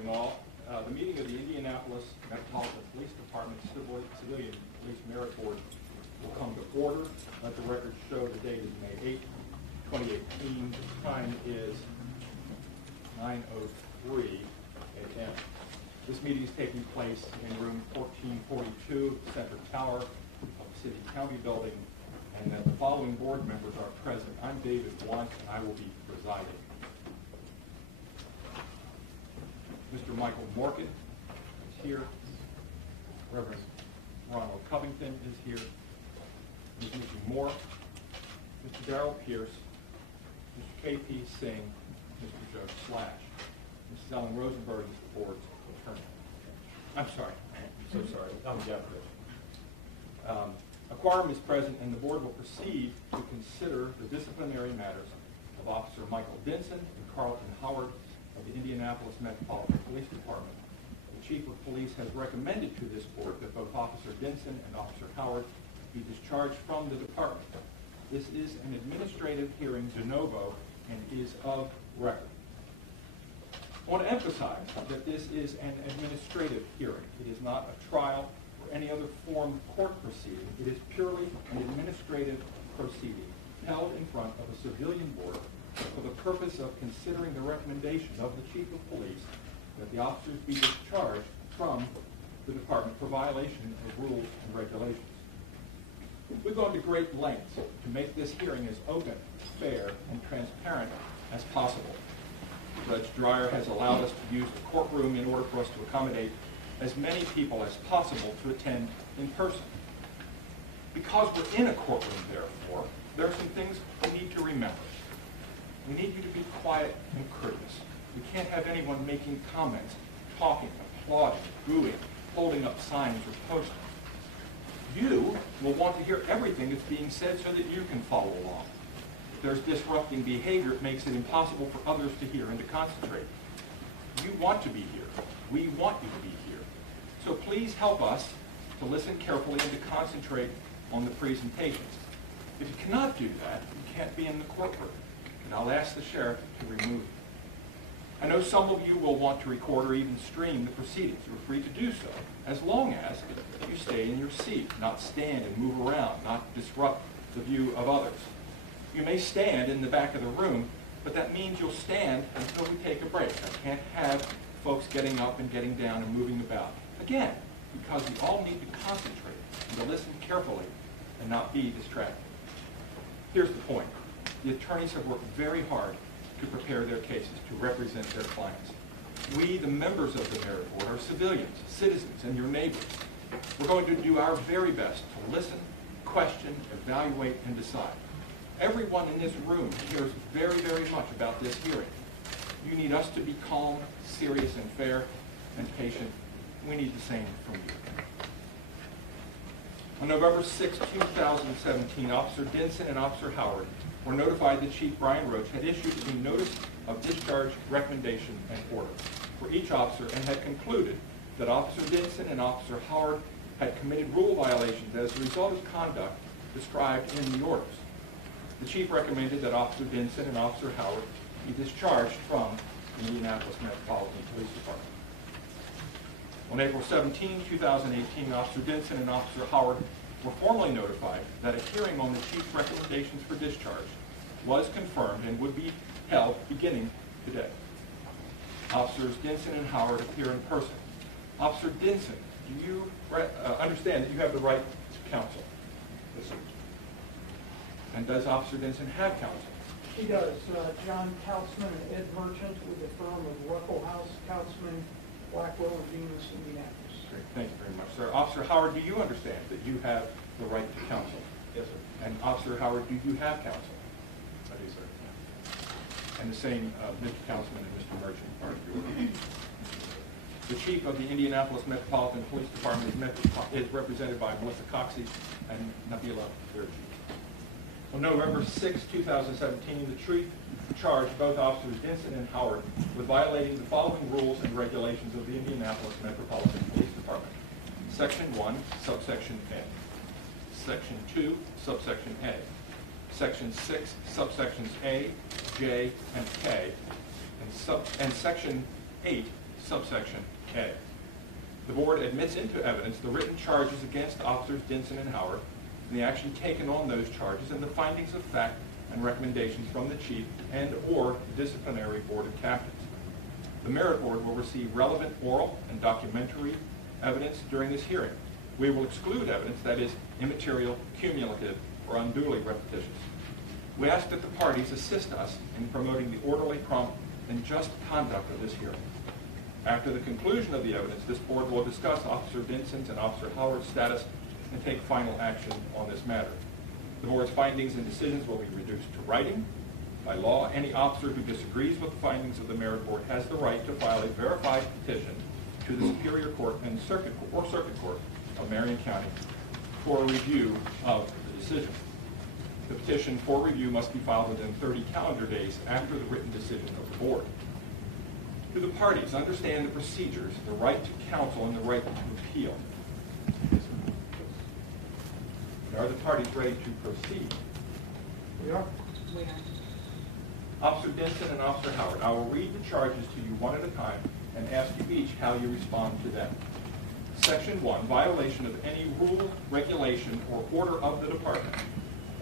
morning, all. The meeting of the Indianapolis Metropolitan Police Department Civilian Police Merit Board will come to order. Let the record show the date is May 8, 2018. The time is 9:03 a.m. This meeting is taking place in room 1442, Center Tower of the City County Building, and that the following board members are present. I'm David Blunt, and I will be presiding. Mr. Michael Morgan is here. Reverend Ronald Covington is here. Ms. Nikki Moore, Mr. Darrell Pierce, Mr. K.P. Singh, Mr. Joe Slash. Mrs. Ellen Rosenberg is the board's attorney. I'm sorry. I'm so sorry. I'm Jeffrey. A quorum is present, and the board will proceed to consider the disciplinary matters of Officer Michael Dinnsen and Carlton Howard of the Indianapolis Metropolitan Police Department. The Chief of Police has recommended to this board that both Officer Dinnsen and Officer Howard be discharged from the department. This is an administrative hearing de novo and is of record. I want to emphasize that this is an administrative hearing. It is not a trial or any other form of court proceeding. It is purely an administrative proceeding held in front of a civilian board for the purpose of considering the recommendation of the Chief of Police that the officers be discharged from the department for violation of rules and regulations. We've gone to great lengths to make this hearing as open, fair, and transparent as possible. Judge Dreyer has allowed us to use the courtroom in order for us to accommodate as many people as possible to attend in person. Because we're in a courtroom, therefore, there are some things we need to remember. We need you to be quiet and courteous. We can't have anyone making comments, talking, applauding, booing, holding up signs or posters. You will want to hear everything that's being said so that you can follow along. If there's disrupting behavior, it makes it impossible for others to hear and to concentrate. You want to be here. We want you to be here. So please help us to listen carefully and to concentrate on the presentations. If you cannot do that, you can't be in the courtroom. And I'll ask the sheriff to remove you. I know some of you will want to record or even stream the proceedings. You're free to do so, as long as you stay in your seat, not stand and move around, not disrupt the view of others. You may stand in the back of the room, but that means you'll stand until we take a break. I can't have folks getting up and getting down and moving about. Again, because we all need to concentrate and to listen carefully and not be distracted. Here's the point. The attorneys have worked very hard to prepare their cases, to represent their clients. We, the members of the Merit Board, are civilians, citizens, and your neighbors. We're going to do our very best to listen, question, evaluate, and decide. Everyone in this room cares very, very much about this hearing. You need us to be calm, serious, and fair, and patient. We need the same from you. On November 6, 2017, Officer Dinnsen and Officer Howard were notified that Chief Bryan Roach had issued a notice of discharge, recommendation, and order for each officer and had concluded that Officer Dinnsen and Officer Howard had committed rule violations as a result of conduct described in the orders. The Chief recommended that Officer Dinnsen and Officer Howard be discharged from the Indianapolis Metropolitan Police Department. On April 17, 2018, Officer Dinnsen and Officer Howard were formally notified that a hearing on the Chief's recommendations for discharge was confirmed and would be held beginning today. Officers Dinnsen and Howard appear in person. Officer Dinnsen, do you understand that you have the right to counsel? Yes, sir. And does Officer Dinnsen have counsel? He does. John Kautzman and Ed Merchant with the firm of Ruckelhaus, Kautzman, Blackwell, and Venus, Indianapolis. Great. Thank you very much, sir. Officer Howard, do you understand that you have the right to counsel? Yes, sir. And Officer Howard, do you have counsel? I do, sir. And the same Mr. Councilman and Mr. Merchant are here. The Chief of the Indianapolis Metropolitan Police Department is represented by Melissa Coxey and Nabila Virgi. On November 6, 2017, the Chief charged both Officers Dinnsen and Howard with violating the following rules and regulations of the Indianapolis Metropolitan Police Department. Section 1, subsection A. Section 2, subsection A. Section 6, subsections A, J, and K. And Section 8, subsection A. The board admits into evidence the written charges against Officers Dinnsen and Howard, and the action taken on those charges, and the findings of fact and recommendations from the chief and/or disciplinary board of captains. The merit board will receive relevant oral and documentary evidence during this hearing. We will exclude evidence that is immaterial, cumulative, or unduly repetitious. We ask that the parties assist us in promoting the orderly, prompt, and just conduct of this hearing. After the conclusion of the evidence, this board will discuss Officer Dinnsen's and Officer Howard's status and take final action on this matter. The board's findings and decisions will be reduced to writing. By law, any officer who disagrees with the findings of the merit board has the right to file a verified petition to the Superior Court and Circuit Court of Marion County for a review of the decision. The petition for review must be filed within 30 calendar days after the written decision of the board. Do the parties understand the procedures, the right to counsel, and the right to appeal? Are the parties ready to proceed? We are. Officer Dinnsen and Officer Howard, I will read the charges to you one at a time and ask you each how you respond to them. Section 1, violation of any rule, regulation, or order of the department.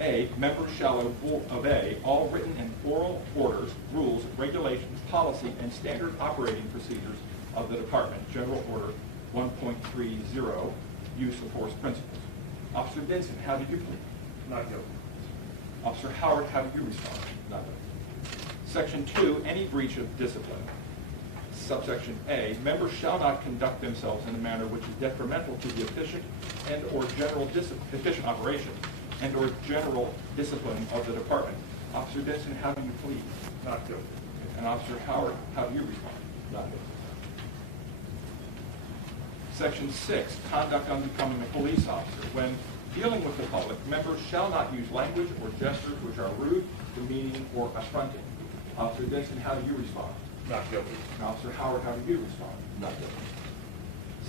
A, members shall obey all written and oral orders, rules, regulations, policy, and standard operating procedures of the department. General Order 1.30, use of force principles. Officer Dinnsen, how did you plead? Not guilty. Officer Howard, how did you respond? Not guilty. Section 2, any breach of discipline. Subsection A, members shall not conduct themselves in a manner which is detrimental to the efficient operation and or general discipline of the department. Officer Dinnsen, how do you plead? Not guilty. And Officer Howard, how do you respond? Not guilty. Section 6, conduct unbecoming a police officer. When dealing with the public, members shall not use language or gestures which are rude, demeaning, or affronting. Officer Dinnsen, how do you respond? Not guilty. And Officer Howard, how do you respond? Not guilty.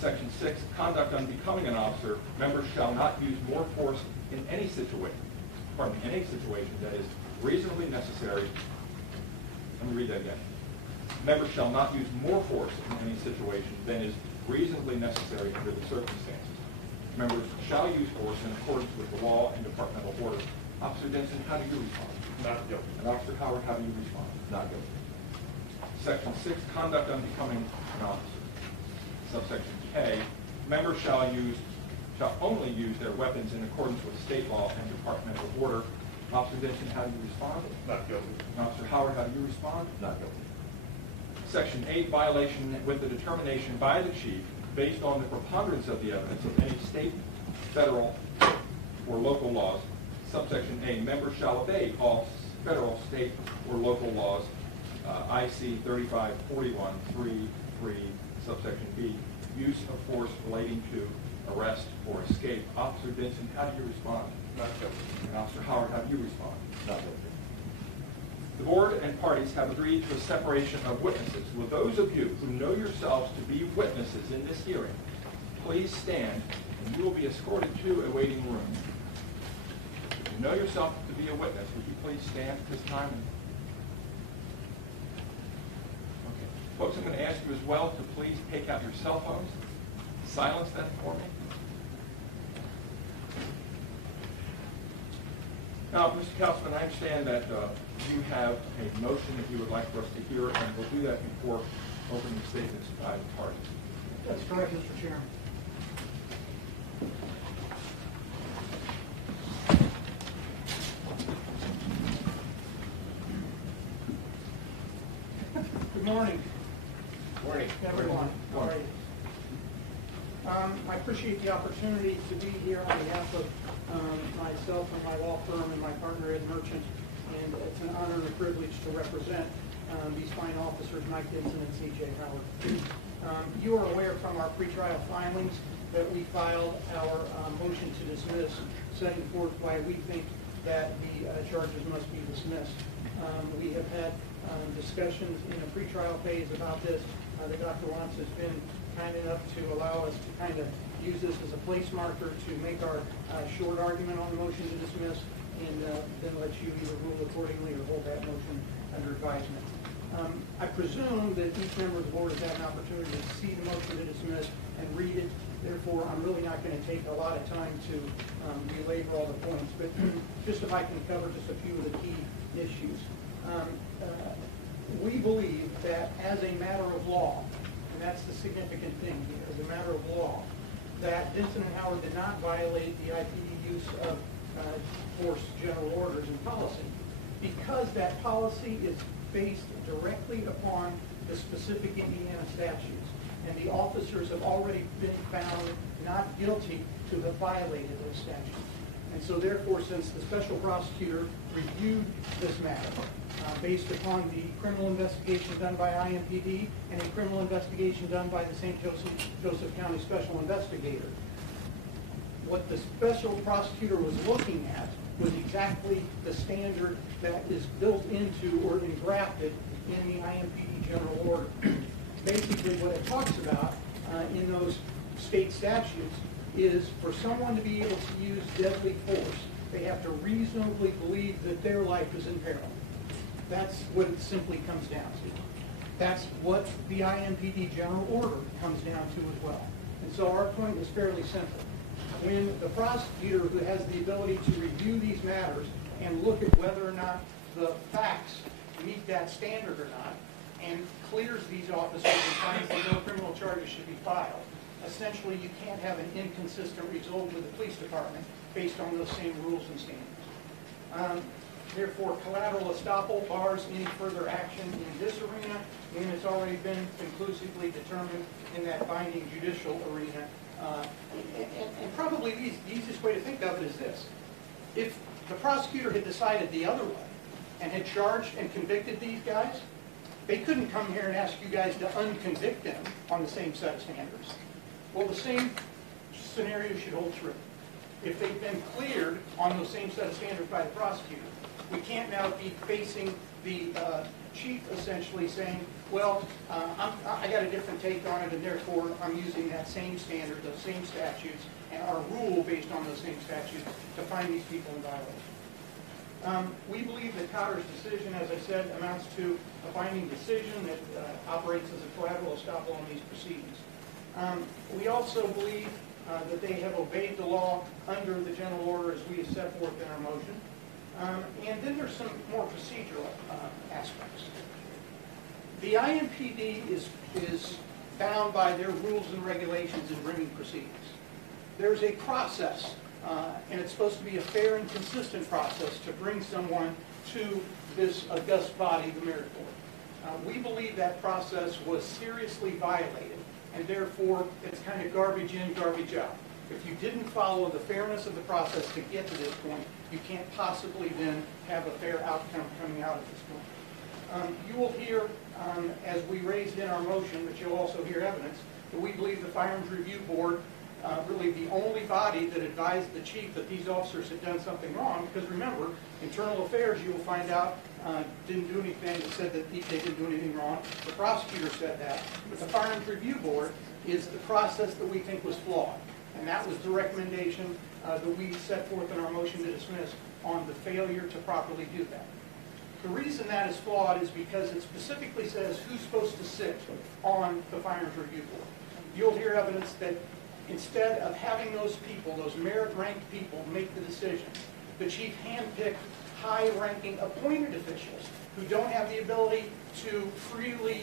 Section 6, conduct unbecoming an officer. Members shall not use more force in any situation that is reasonably necessary. Let me read that again. Members shall not use more force in any situation than is reasonably necessary under the circumstances. Members shall use force in accordance with the law and departmental orders. Officer Dinnsen, how do you respond? Not guilty. And Officer Howard, how do you respond? Not guilty. Section 6, conduct unbecoming an officer. Subsection K, members shall only use their weapons in accordance with state law and departmental order. Officer Dinnsen, how do you respond? Not guilty. And Officer Howard, how do you respond? Not guilty. Section 8, violation with the determination by the chief based on the preponderance of the evidence of any state, federal, or local laws. Subsection A, members shall obey all federal, state, or local laws. IC 3541.3.3, subsection B, use of force relating to arrest or escape. Officer Dinnsen, how do you respond? Not guilty. And Officer Howard, how do you respond? Not guilty. The board and parties have agreed to a separation of witnesses. Will those of you who know yourselves to be witnesses in this hearing, please stand, and you will be escorted to a waiting room. If you know yourself to be a witness, would you please stand at this time? Okay. Folks, I'm going to ask you as well to please take out your cell phones. Silence them for me. Now, Mr. Councilman, I understand that you have a motion that you would like for us to hear, and we'll do that before opening statements by the parties. That's correct, Mr. Chairman. Good morning, Morning. everyone. How are you? I appreciate the opportunity to be here on behalf of myself and my law firm and my partner, Ed Merchant, and it's an honor and a privilege to represent these fine officers, Mike Dinnsen and C.J. Howard. You are aware from our pretrial filings that we filed our motion to dismiss, setting forth why we think that the charges must be dismissed. We have had discussions in a pretrial phase about this. The Dr. Watts has been kind enough to allow us to kind of use this as a place marker to make our short argument on the motion to dismiss, and then let you either rule accordingly or hold that motion under advisement. I presume that each member of the board has had an opportunity to see the motion to dismiss and read it. Therefore, I'm really not going to take a lot of time to belabor all the points, but just if I can cover just a few of the key issues. We believe that as a matter of law, and that's the significant thing here, as a matter of law, that Dinnsen and Howard did not violate the IPD use of force general orders and policy, because that policy is based directly upon the specific Indiana statutes. And the officers have already been found not guilty to have violated those statutes. And so therefore, since the special prosecutor reviewed this matter based upon the criminal investigation done by IMPD and a criminal investigation done by the St. Joseph County Special Investigator, what the special prosecutor was looking at was exactly the standard that is built into or engrafted in the IMPD general order. Basically, what it talks about in those state statutes is for someone to be able to use deadly force, they have to reasonably believe that their life is in peril. That's what it simply comes down to. That's what the IMPD general order comes down to as well. And so our point is fairly simple. When the prosecutor, who has the ability to review these matters and look at whether or not the facts meet that standard or not, and clears these officers and finds that no criminal charges should be filed, essentially you can't have an inconsistent result with the police department based on those same rules and standards. Therefore, collateral estoppel bars any further action in this arena when it's already been conclusively determined in that binding judicial arena. And probably the easiest way to think of it is this. If the prosecutor had decided the other way and had charged and convicted these guys, they couldn't come here and ask you guys to unconvict them on the same set of standards. Well, the same scenario should hold true. If they've been cleared on those same set of standards by the prosecutor, we can't now be facing the chief essentially saying, well, I got a different take on it, and therefore I'm using that same standard, those same statutes, and our rule based on those same statutes to find these people in violation. We believe that Cotter's decision, as I said, amounts to a binding decision that operates as a collateral estoppel on these proceedings. We also believe that they have obeyed the law under the general order as we have set forth in our motion. And then there's some more procedural aspects. The IMPD is bound by their rules and regulations in bringing proceedings. There's a process, and it's supposed to be a fair and consistent process to bring someone to this august body, the merit board. We believe that process was seriously violated, and therefore it's kind of garbage in, garbage out. If you didn't follow the fairness of the process to get to this point, you can't possibly then have a fair outcome coming out of this point. You will hear, as we raised in our motion, but you'll also hear evidence, that we believe the Firearms Review Board, really the only body that advised the chief that these officers had done something wrong, because remember, Internal Affairs, you will find out, didn't do anything that said that they didn't do anything wrong. The prosecutor said that. But the Firearms Review Board is the process that we think was flawed. And that was the recommendation that we set forth in our motion to dismiss on the failure to properly do that. The reason that is flawed is because it specifically says who's supposed to sit on the Firearms Review Board. You'll hear evidence that instead of having those people, those merit-ranked people, make the decision, the chief handpicked high-ranking appointed officials who don't have the ability to freely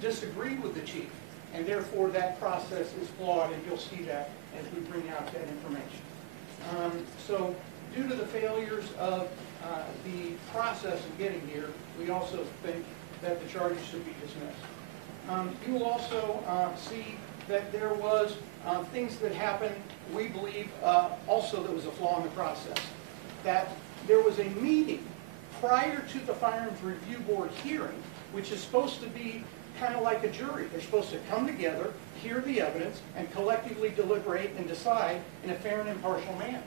disagree with the chief. And therefore, that process is flawed, and you'll see that as we bring out that information. So, due to the failures of the process of getting here, we also think that the charges should be dismissed. You will also see that there was things that happened, we believe, also that was a flaw in the process. That there was a meeting prior to the Firearms Review Board hearing, which is supposed to be kind of like a jury. They're supposed to come together, hear the evidence, and collectively deliberate and decide in a fair and impartial manner.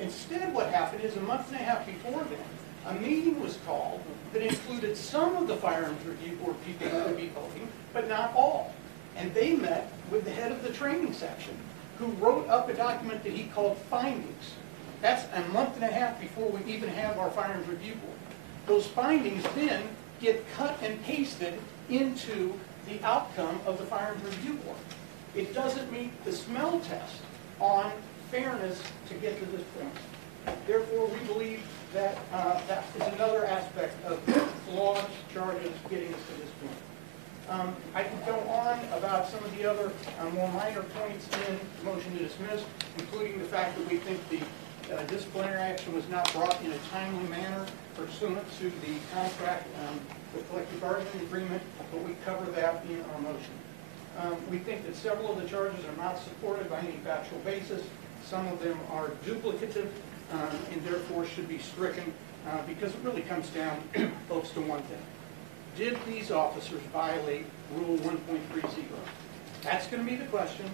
Instead, what happened is a month and a half before then, a meeting was called that included some of the Firearms Review Board people who would be voting, but not all. And they met with the head of the training section, who wrote up a document that he called findings. That's a month and a half before we even have our Firearms Review Board. Those findings then get cut and pasted into the outcome of the Firearms Review Board. It doesn't meet the smell test on fairness to get to this point. Therefore, we believe that that is another aspect of flawed charges getting us to this point. I can go on about some of the other more minor points in the motion to dismiss, including the fact that we think the disciplinary action was not brought in a timely manner pursuant to the contract, the collective bargaining agreement, but we cover that in our motion. We think that several of the charges are not supported by any factual basis. Some of them are duplicative and therefore should be stricken because it really comes down, folks, to one thing. Did these officers violate Rule 1.30? That's going to be the question.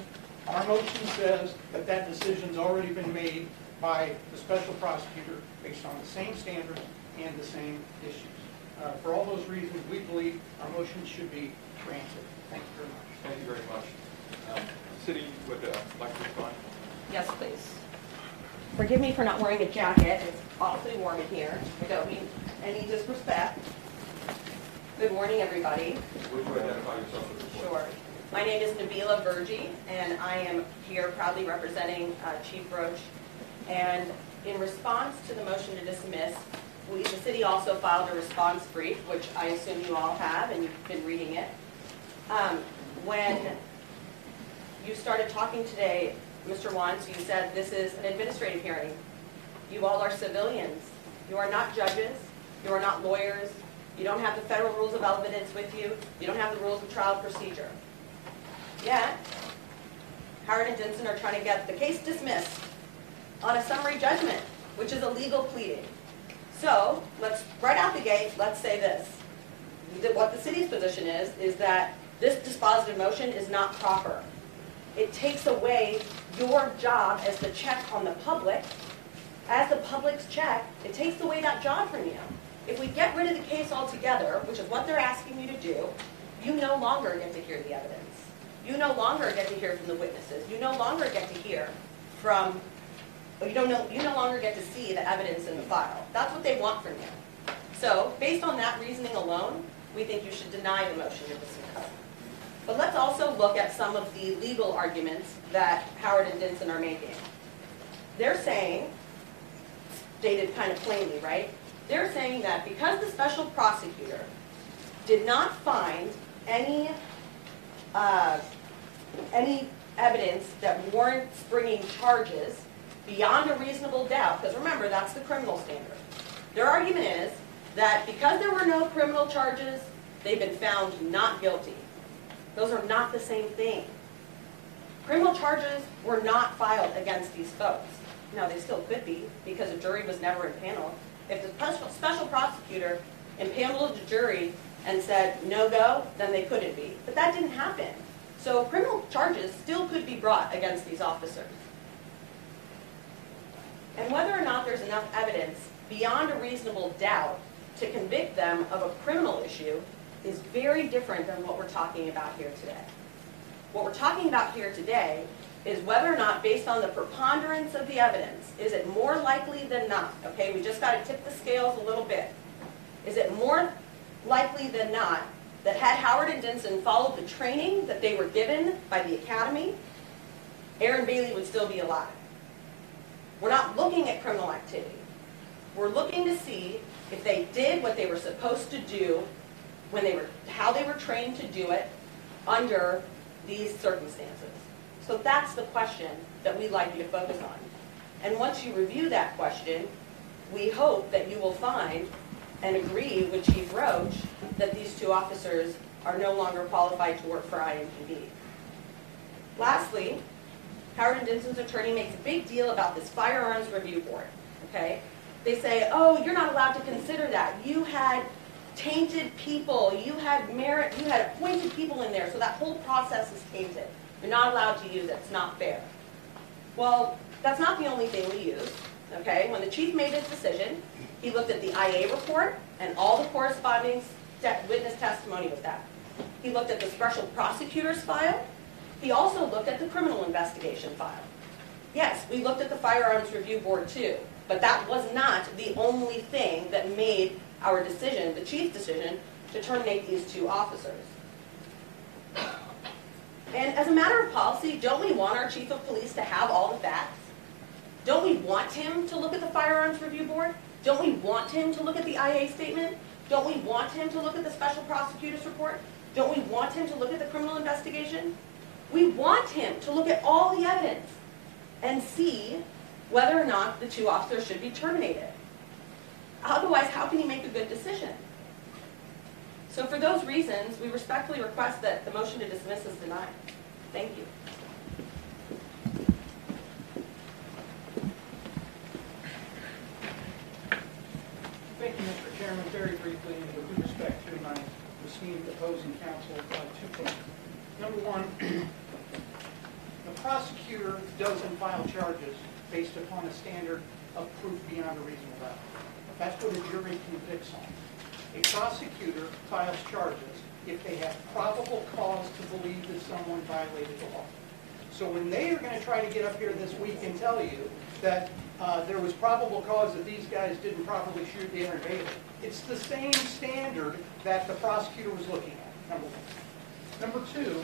Our motion says that that decision's already been made by the special prosecutor based on the same standards and the same issues. For all those reasons, we believe our motion should be granted. Thank you very much. Thank you very much. City would like to respond. Yes, please. Forgive me for not wearing a jacket. It's awfully warm in here. I don't mean any disrespect. Good morning, everybody. Would you identify yourself for the board? Sure. My name is Nabila Verji, and I am here proudly representing Chief Roach. And in response to the motion to dismiss, the city also filed a response brief, which I assume you all have, and you've been reading it. When you started talking today, Mr. Wantz, you said this is an administrative hearing. You all are civilians. You are not judges. You are not lawyers. You don't have the federal rules of evidence with you. You don't have the rules of trial procedure. Yet, Howard and Dinnsen are trying to get the case dismissed on a summary judgment, which is a legal pleading. So, let's, right out the gate, let's say this. What the city's position is that this dispositive motion is not proper. It takes away your job as the check on the public. As the public's check, it takes away that job from you. If we get rid of the case altogether, which is what they're asking you to do, you no longer get to hear the evidence. You no longer get to hear from the witnesses. You no longer get to hear from, you no longer get to see the evidence in the file. That's what they want from you. So, based on that reasoning alone, we think you should deny the motion to dismiss. But let's also look at some of the legal arguments that Howard and Dinnsen are making. They're saying, stated kind of plainly, right? They're saying that because the special prosecutor did not find any evidence that warrants bringing charges beyond a reasonable doubt, because remember, that's the criminal standard. Their argument is that because there were no criminal charges, they've been found not guilty. Those are not the same thing. Criminal charges were not filed against these folks. Now, they still could be, because a jury was never impaneled. If the special prosecutor impaneled the jury and said, no go, then they couldn't be. But that didn't happen. So criminal charges still could be brought against these officers. And whether or not there's enough evidence beyond a reasonable doubt to convict them of a criminal issue is very different than what we're talking about here today. What we're talking about here today is whether or not, based on the preponderance of the evidence, is it more likely than not, okay, we just got to tip the scales a little bit. Is it more likely than not that had Howard and Dinnsen followed the training that they were given by the academy, Aaron Bailey would still be alive? We're not looking at criminal activity. We're looking to see if they did what they were supposed to do when they were, how they were trained to do it under these circumstances. So that's the question that we'd like you to focus on. And once you review that question, we hope that you will find and agree with Chief Roach that these two officers are no longer qualified to work for IMPD. Lastly, Howard and Dinnsen's attorney makes a big deal about this Firearms Review Board, okay? They say, oh, you're not allowed to consider that. You had tainted people, you had appointed people in there, so that whole process is tainted. You're not allowed to use it. It's not fair. Well, that's not the only thing we use, okay? When the chief made his decision, he looked at the IA report and all the corresponding witness testimony with that. He looked at the special prosecutor's file. He also looked at the criminal investigation file. Yes, we looked at the Firearms Review Board too, but that was not the only thing that made our decision, the chief's decision, to terminate these two officers. And as a matter of policy, don't we want our chief of police to have all the facts? Don't we want him to look at the Firearms Review Board? Don't we want him to look at the IA statement? Don't we want him to look at the special prosecutor's report? Don't we want him to look at the criminal investigation? We want him to look at all the evidence and see whether or not the two officers should be terminated. Otherwise, how can he make a good decision? So for those reasons, we respectfully request that the motion to dismiss is denied. Thank you. Thank you, Mr. Chairman. Very briefly, and with due respect to my esteemed opposing counsel, 2 points. Number one, the prosecutor doesn't file charges based upon a standard of proof beyond a reasonable doubt. That's what a jury convicts on. A prosecutor files charges if they have probable cause to believe that someone violated the law. So when they are going to try to get up here this week and tell you that there was probable cause that these guys didn't properly shoot the invader, it's the same standard that the prosecutor was looking at, number one. Number two,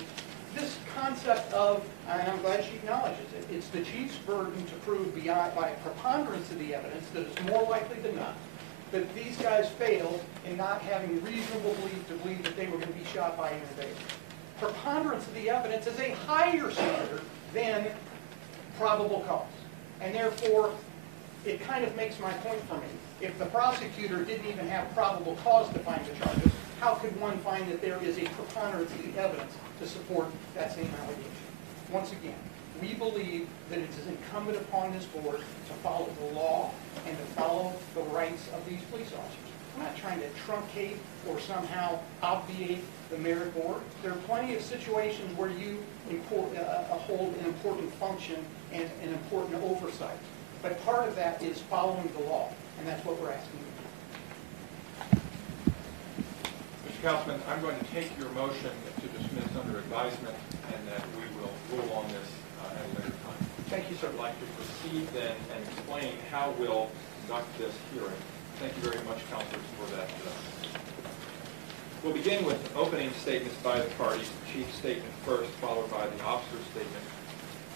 this concept of, and I'm glad she acknowledges it, it's the chief's burden to prove beyond, by preponderance of the evidence, that it's more likely than not that these guys failed in not having reasonable belief to believe that they were going to be shot by an invader. Preponderance of the evidence is a higher standard than probable cause. And therefore, it kind of makes my point for me. If the prosecutor didn't even have probable cause to find the charges, how could one find that there is a preponderance of the evidence to support that same allegation? Once again, we believe that it is incumbent upon this board to follow the law and to follow the rights of these police officers. I'm not trying to truncate or somehow obviate the merit board. There are plenty of situations where you hold an important function and an important oversight. But part of that is following the law, and that's what we're asking you to do. Mr. Councilman, I'm going to take your motion to dismiss under advisement, and that we will rule on this at a later time. Thank you, sir. I'd like to proceed then and explain how we'll conduct this hearing. Thank you very much, councilors, for that. We'll begin with opening statements by the parties. The chief's statement first, followed by the officer's statement.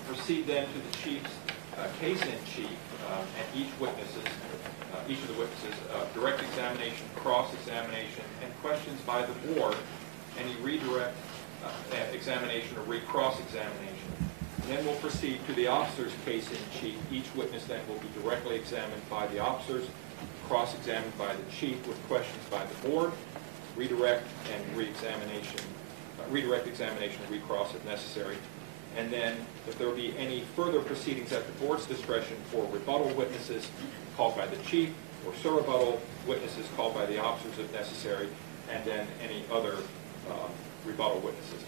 Proceed then to the chief's case-in-chief and each of the witnesses, direct examination, cross-examination, and questions by the board, any redirect examination or recross-examination. Then we'll proceed to the officer's case-in-chief. Each witness then will be directly examined by the officers, cross-examined by the chief with questions by the board, redirect examination, and recross if necessary. And then if there will be any further proceedings at the board's discretion for rebuttal witnesses called by the chief, or surrebuttal witnesses called by the officers if necessary, and then any other rebuttal witnesses.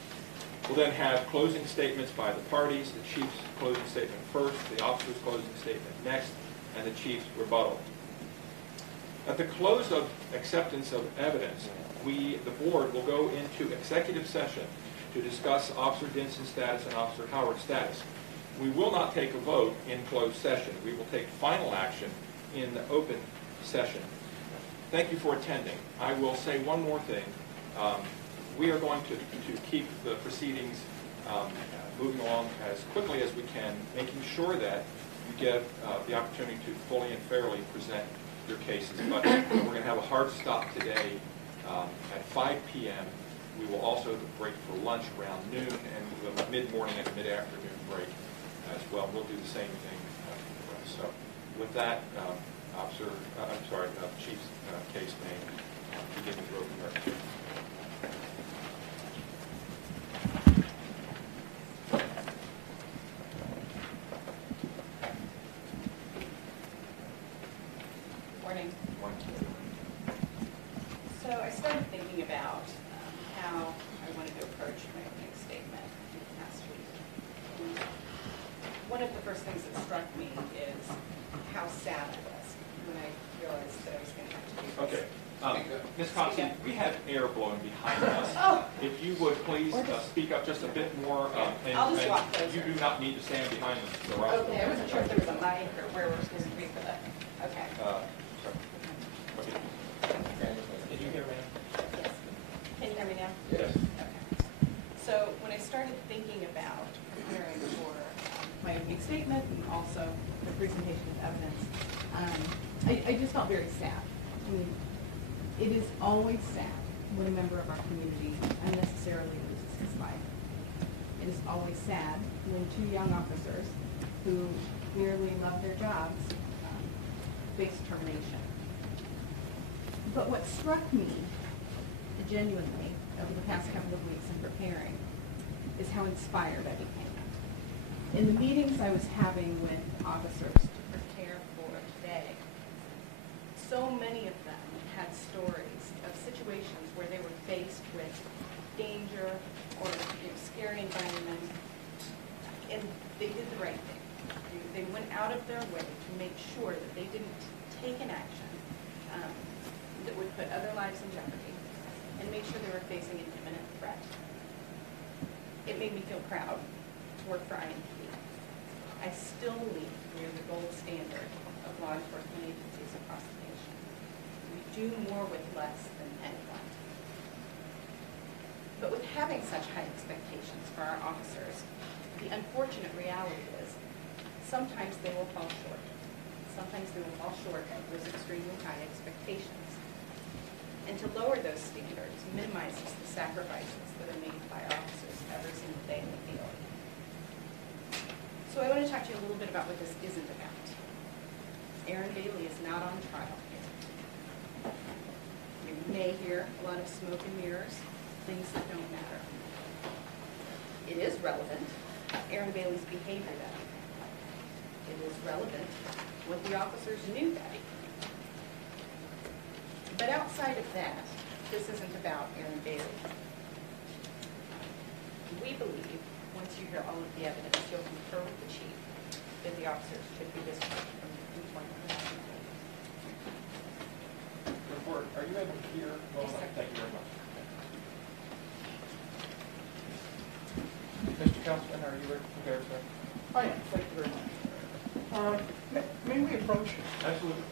We'll then have closing statements by the parties, the chief's closing statement first, the officer's closing statement next, and the chief's rebuttal. At the close of acceptance of evidence, the board will go into executive session to discuss Officer Dinnsen's status and Officer Howard's status. We will not take a vote in closed session. We will take final action in the open session. Thank you for attending. I will say one more thing. We are going to keep the proceedings moving along as quickly as we can, making sure that you get the opportunity to fully and fairly present your cases. But we're going to have a hard stop today at 5 p.m. We will also break for lunch around noon, and we'll have a mid-morning and a mid-afternoon break as well. We'll do the same thing for us. So with that, Chief's case may begin with open record. Morning. So I started thinking about how I wanted to approach my opening statement last week. One of the first things that struck me is how sad I was when I realized that I was going to have to do this. Okay. Ms. Thompson, we have air blowing behind us. Oh. If you would please speak up just a bit more. I'll just walk closer. You do not need to stand behind us. Okay, I wasn't sure if there was a mic or where we're supposed to be for that. Okay. Sorry. Okay. Can you hear me? Yes. started thinking about preparing for my opening statement and also the presentation of evidence, I just felt very sad. I mean, it is always sad when a member of our community unnecessarily loses his life. It is always sad when two young officers who clearly love their jobs face termination. But what struck me genuinely over the past couple of weeks in preparing is how inspired I became. In the meetings I was having with officers to prepare for today, so many of them had stories of situations where they were faced with danger or scary environment, and they did the right thing. They went out of their way to make sure that they didn't take an action that would put other lives in jeopardy and make sure they were facing an imminent threat. It made me feel proud to work for IMPD. I still believe we are the gold standard of law enforcement agencies across the nation. We do more with less than anyone. But with having such high expectations for our officers, the unfortunate reality is sometimes they will fall short. Sometimes they will fall short of those extremely high expectations. And to lower those standards minimizes the sacrifices that are made by officers every single day in the field. So I want to talk to you a little bit about what this isn't about. Aaron Bailey is not on trial here. You may hear a lot of smoke and mirrors, things that don't matter. It is relevant, Aaron Bailey's behavior that evening. It is relevant what the officers knew that evening. But outside of that, this isn't about Aaron Bailey. We believe, once you hear all of the evidence, you'll concur with the chief that the officers should be discharged from employment. Report, are you able to hear? Yes, sir. Thank you very much. Mr. Councilman, are you ready to prepare, sir? I am, thank you very much. May we approach? Absolutely.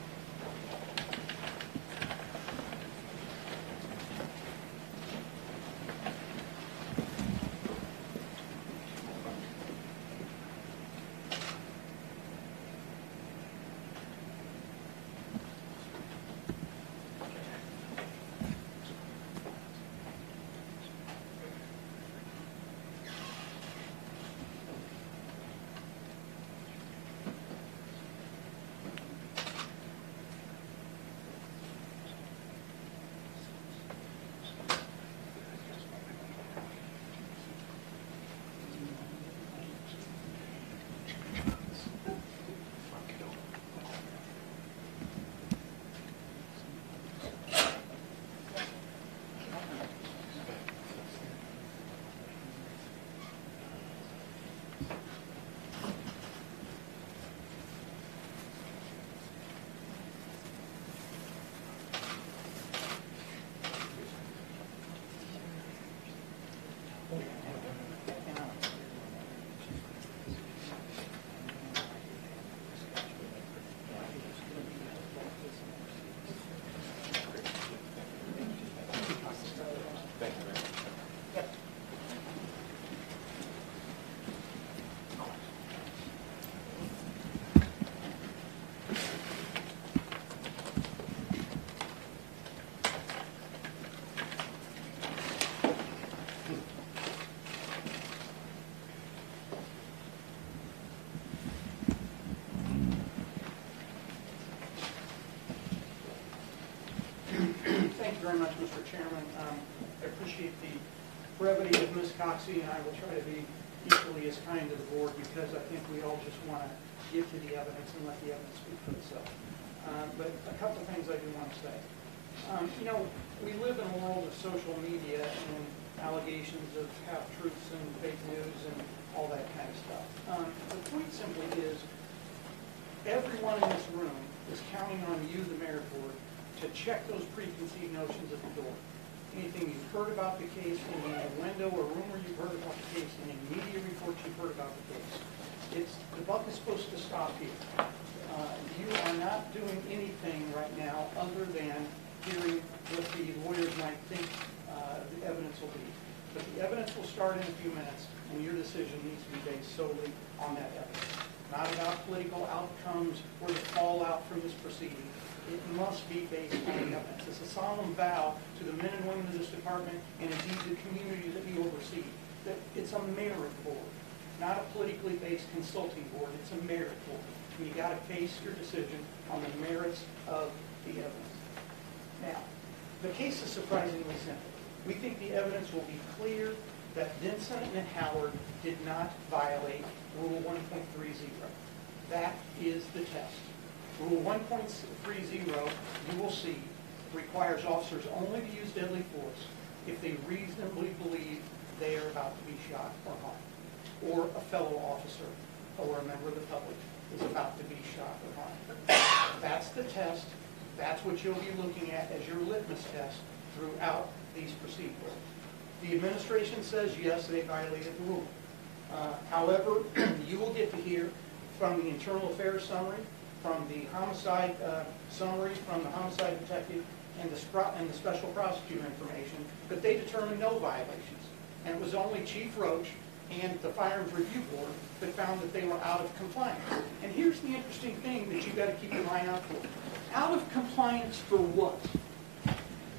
Thank you very much, Mr. Chairman. I appreciate the brevity of Ms. Coxey, and I will try to be equally as kind to the board because I think we all just want to get to the evidence and let the evidence speak for itself. But a couple of things I do want to say. You know, we live in a world of social media and allegations of half-truths and fake news and all that kind of stuff. The point simply is everyone in this room is counting on you, the mayor board, to check those preconceived notions at the door. Anything you've heard about the case, any innuendo or rumor you've heard about the case, any media reports you've heard about the case. The buck is supposed to stop here. You are not doing anything right now other than hearing what the lawyers might think the evidence will be. But the evidence will start in a few minutes. solely on that evidence, not about political outcomes or the fallout from this proceeding. It must be based on evidence. It's a solemn vow to the men and women of this department and indeed the community that you oversee, that it's a merit board, not a politically based consulting board. It's a merit board. And you got to base your decision on the merits of the evidence. Now, the case is surprisingly simple. We think the evidence will be clear that Dinnsen and Howard did not violate Rule 1.30. That is the test. Rule 1.30, you will see, requires officers only to use deadly force if they reasonably believe they are about to be shot or harmed, or a fellow officer or a member of the public is about to be shot or harmed. That's the test. That's what you'll be looking at as your litmus test throughout these proceedings. The administration says, yes, they violated the rule. However, you will get to hear from the internal affairs summary, from the homicide summary, from the homicide detective, and the special prosecutor information, that they determined no violations. And it was only Chief Roach and the Firearms Review Board that found that they were out of compliance. And here's the interesting thing that you've got to keep your eye out for. Out of compliance for what?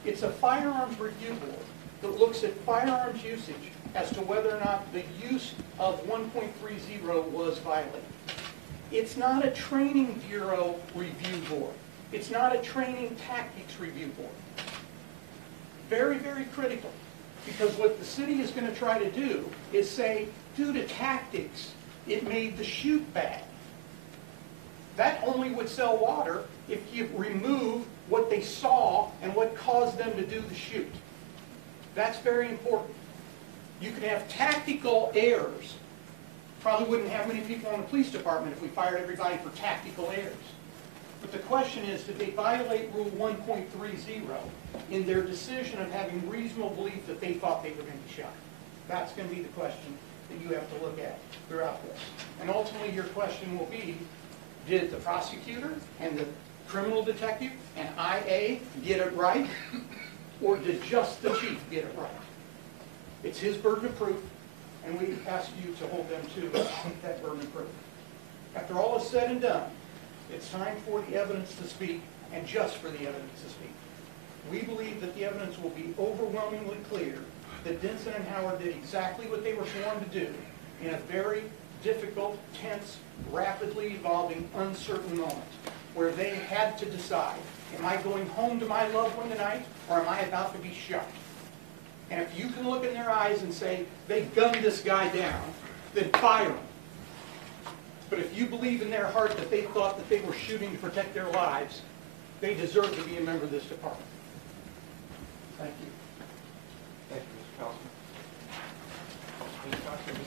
It's a Firearms Review Board that looks at firearms usage as to whether or not the use of 1.30 was violated. It's not a training bureau review board. It's not a training tactics review board. Very, very critical, because what the city is going to try to do is say, due to tactics, it made the shoot bad. That only would sell water if you remove what they saw and what caused them to do the shoot. That's very important. You could have tactical errors. Probably wouldn't have many people in the police department if we fired everybody for tactical errors. But the question is, did they violate Rule 1.30 in their decision of having reasonable belief that they thought they were going to be shot? That's going to be the question that you have to look at throughout this. And ultimately your question will be, did the prosecutor and the criminal detective and IA get it right? Or did just the chief get it right? It's his burden of proof, and we ask you to hold them to that burden of proof. After all is said and done, it's time for the evidence to speak, and just for the evidence to speak. We believe that the evidence will be overwhelmingly clear that Dinnsen and Howard did exactly what they were sworn to do in a very difficult, tense, rapidly evolving, uncertain moment, where they had to decide, am I going home to my loved one tonight, or am I about to be shot? And if you can look in their eyes and say, they gunned this guy down, then fire him. But if you believe in their heart that they thought that they were shooting to protect their lives, they deserve to be a member of this department. Thank you. Thank you, Mr. Councilman.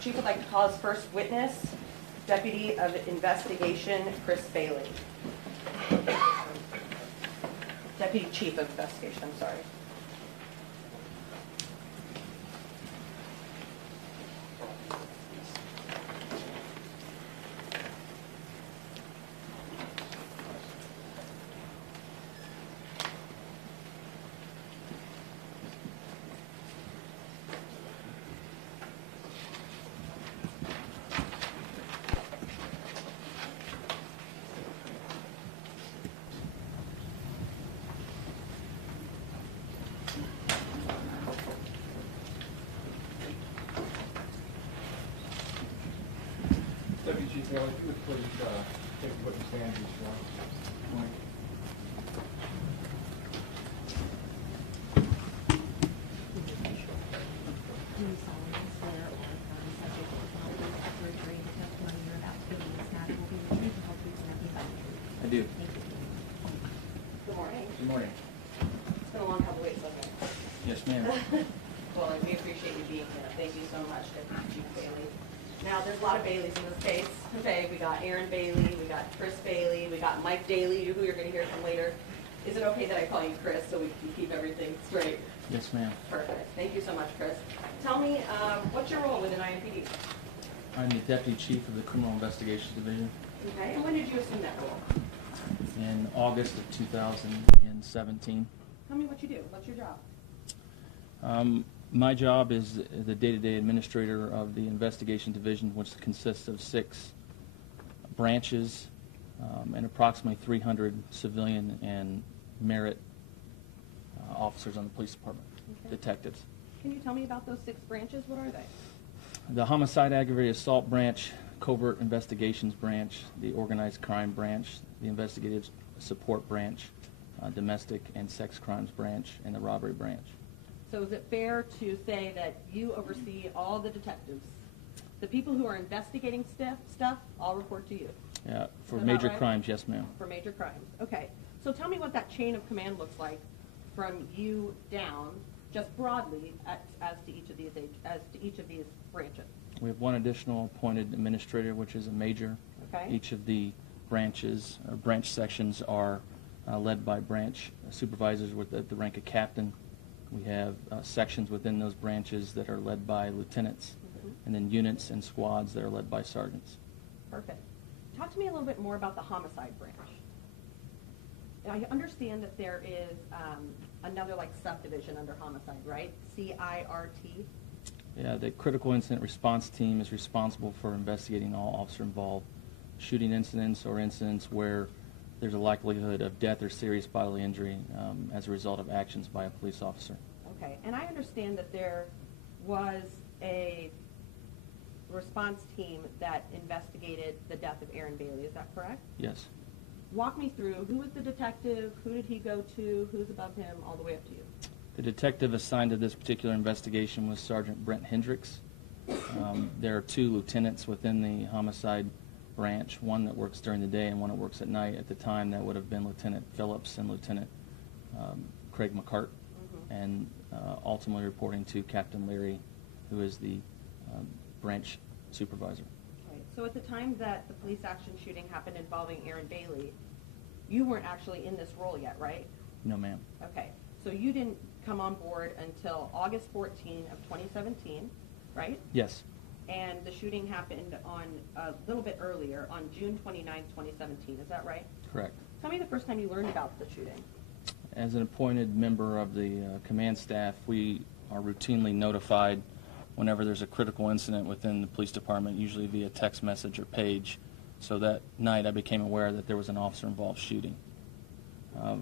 Chief would like to call his first witness, Deputy of Investigation, Chris Bailey. Deputy Chief of Investigation, I'm sorry. Deputy Chief Bailey, if you would please take a witness stand, please, Sean. Do you solemnly swear or affirm subject to the following perjury the testimony you're about to give in this matter will be the truth and whole truth and nothing but the truth? I do. Thank you. Good morning. Good morning. It's been a long couple weeks, hasn't it? Yes, ma'am. Well, and we appreciate you being here. Thank you so much, Deputy Chief Bailey. Now, there's a lot of Baileys in this case. Okay, we got Aaron Bailey, we got Chris Bailey, we got Mike Daly, who you're going to hear from later. Is it okay that I call you Chris so we can keep everything straight? Yes, ma'am. Perfect. Thank you so much, Chris. Tell me, what's your role within IMPD? I'm the Deputy Chief of the Criminal Investigations Division. Okay, and when did you assume that role? In August of 2017. Tell me what you do. What's your job? My job is the day-to-day administrator of the investigation division, which consists of 6 branches and approximately 300 civilian and merit officers on the police department, Okay. detectives. Can you tell me about those 6 branches? What are they? The homicide aggravated assault branch, covert investigations branch, the organized crime branch, the investigative support branch, domestic and sex crimes branch, and the robbery branch. So is it fair to say that you oversee all the detectives? The people who are investigating stuff all report to you For Is that major right? crimes, yes, ma'am. for major crimes. Okay. So tell me what that chain of command looks like from you down, just broadly, as to each of these branches. We have one additional appointed administrator, which is a major. Okay. Each of the branches, or branch sections, are led by branch supervisors at the rank of captain. We have sections within those branches that are led by lieutenants, and then units and squads that are led by sergeants. Perfect. Talk to me a little bit more about the homicide branch. I understand that there is another subdivision under homicide, right? CIRT. Yeah, the critical incident response team is responsible for investigating all officer-involved shooting incidents or incidents where there's a likelihood of death or serious bodily injury as a result of actions by a police officer. Okay, and I understand that there was a response team that investigated the death of Aaron Bailey. Is that correct? Yes. Walk me through, who was the detective, who did he go to, who's above him, all the way up to you? The detective assigned to this particular investigation was Sergeant Brent Hendricks. There are 2 lieutenants within the homicide branch, one that works during the day and one that works at night. At the time, that would have been Lieutenant Phillips and Lieutenant Craig McCart, and ultimately reporting to Captain Leary, who is the branch supervisor. Okay, so at the time that the police action shooting happened involving Aaron Bailey, you weren't actually in this role yet, right? No, ma'am. Okay, so you didn't come on board until August 14 of 2017, right? Yes. And the shooting happened on a little bit earlier, on June 29, 2017. Is that right? Correct. Tell me the first time you learned about the shooting. As an appointed member of the command staff, we are routinely notified whenever there's a critical incident within the police department, usually via text message or page. So that night I became aware that there was an officer-involved shooting.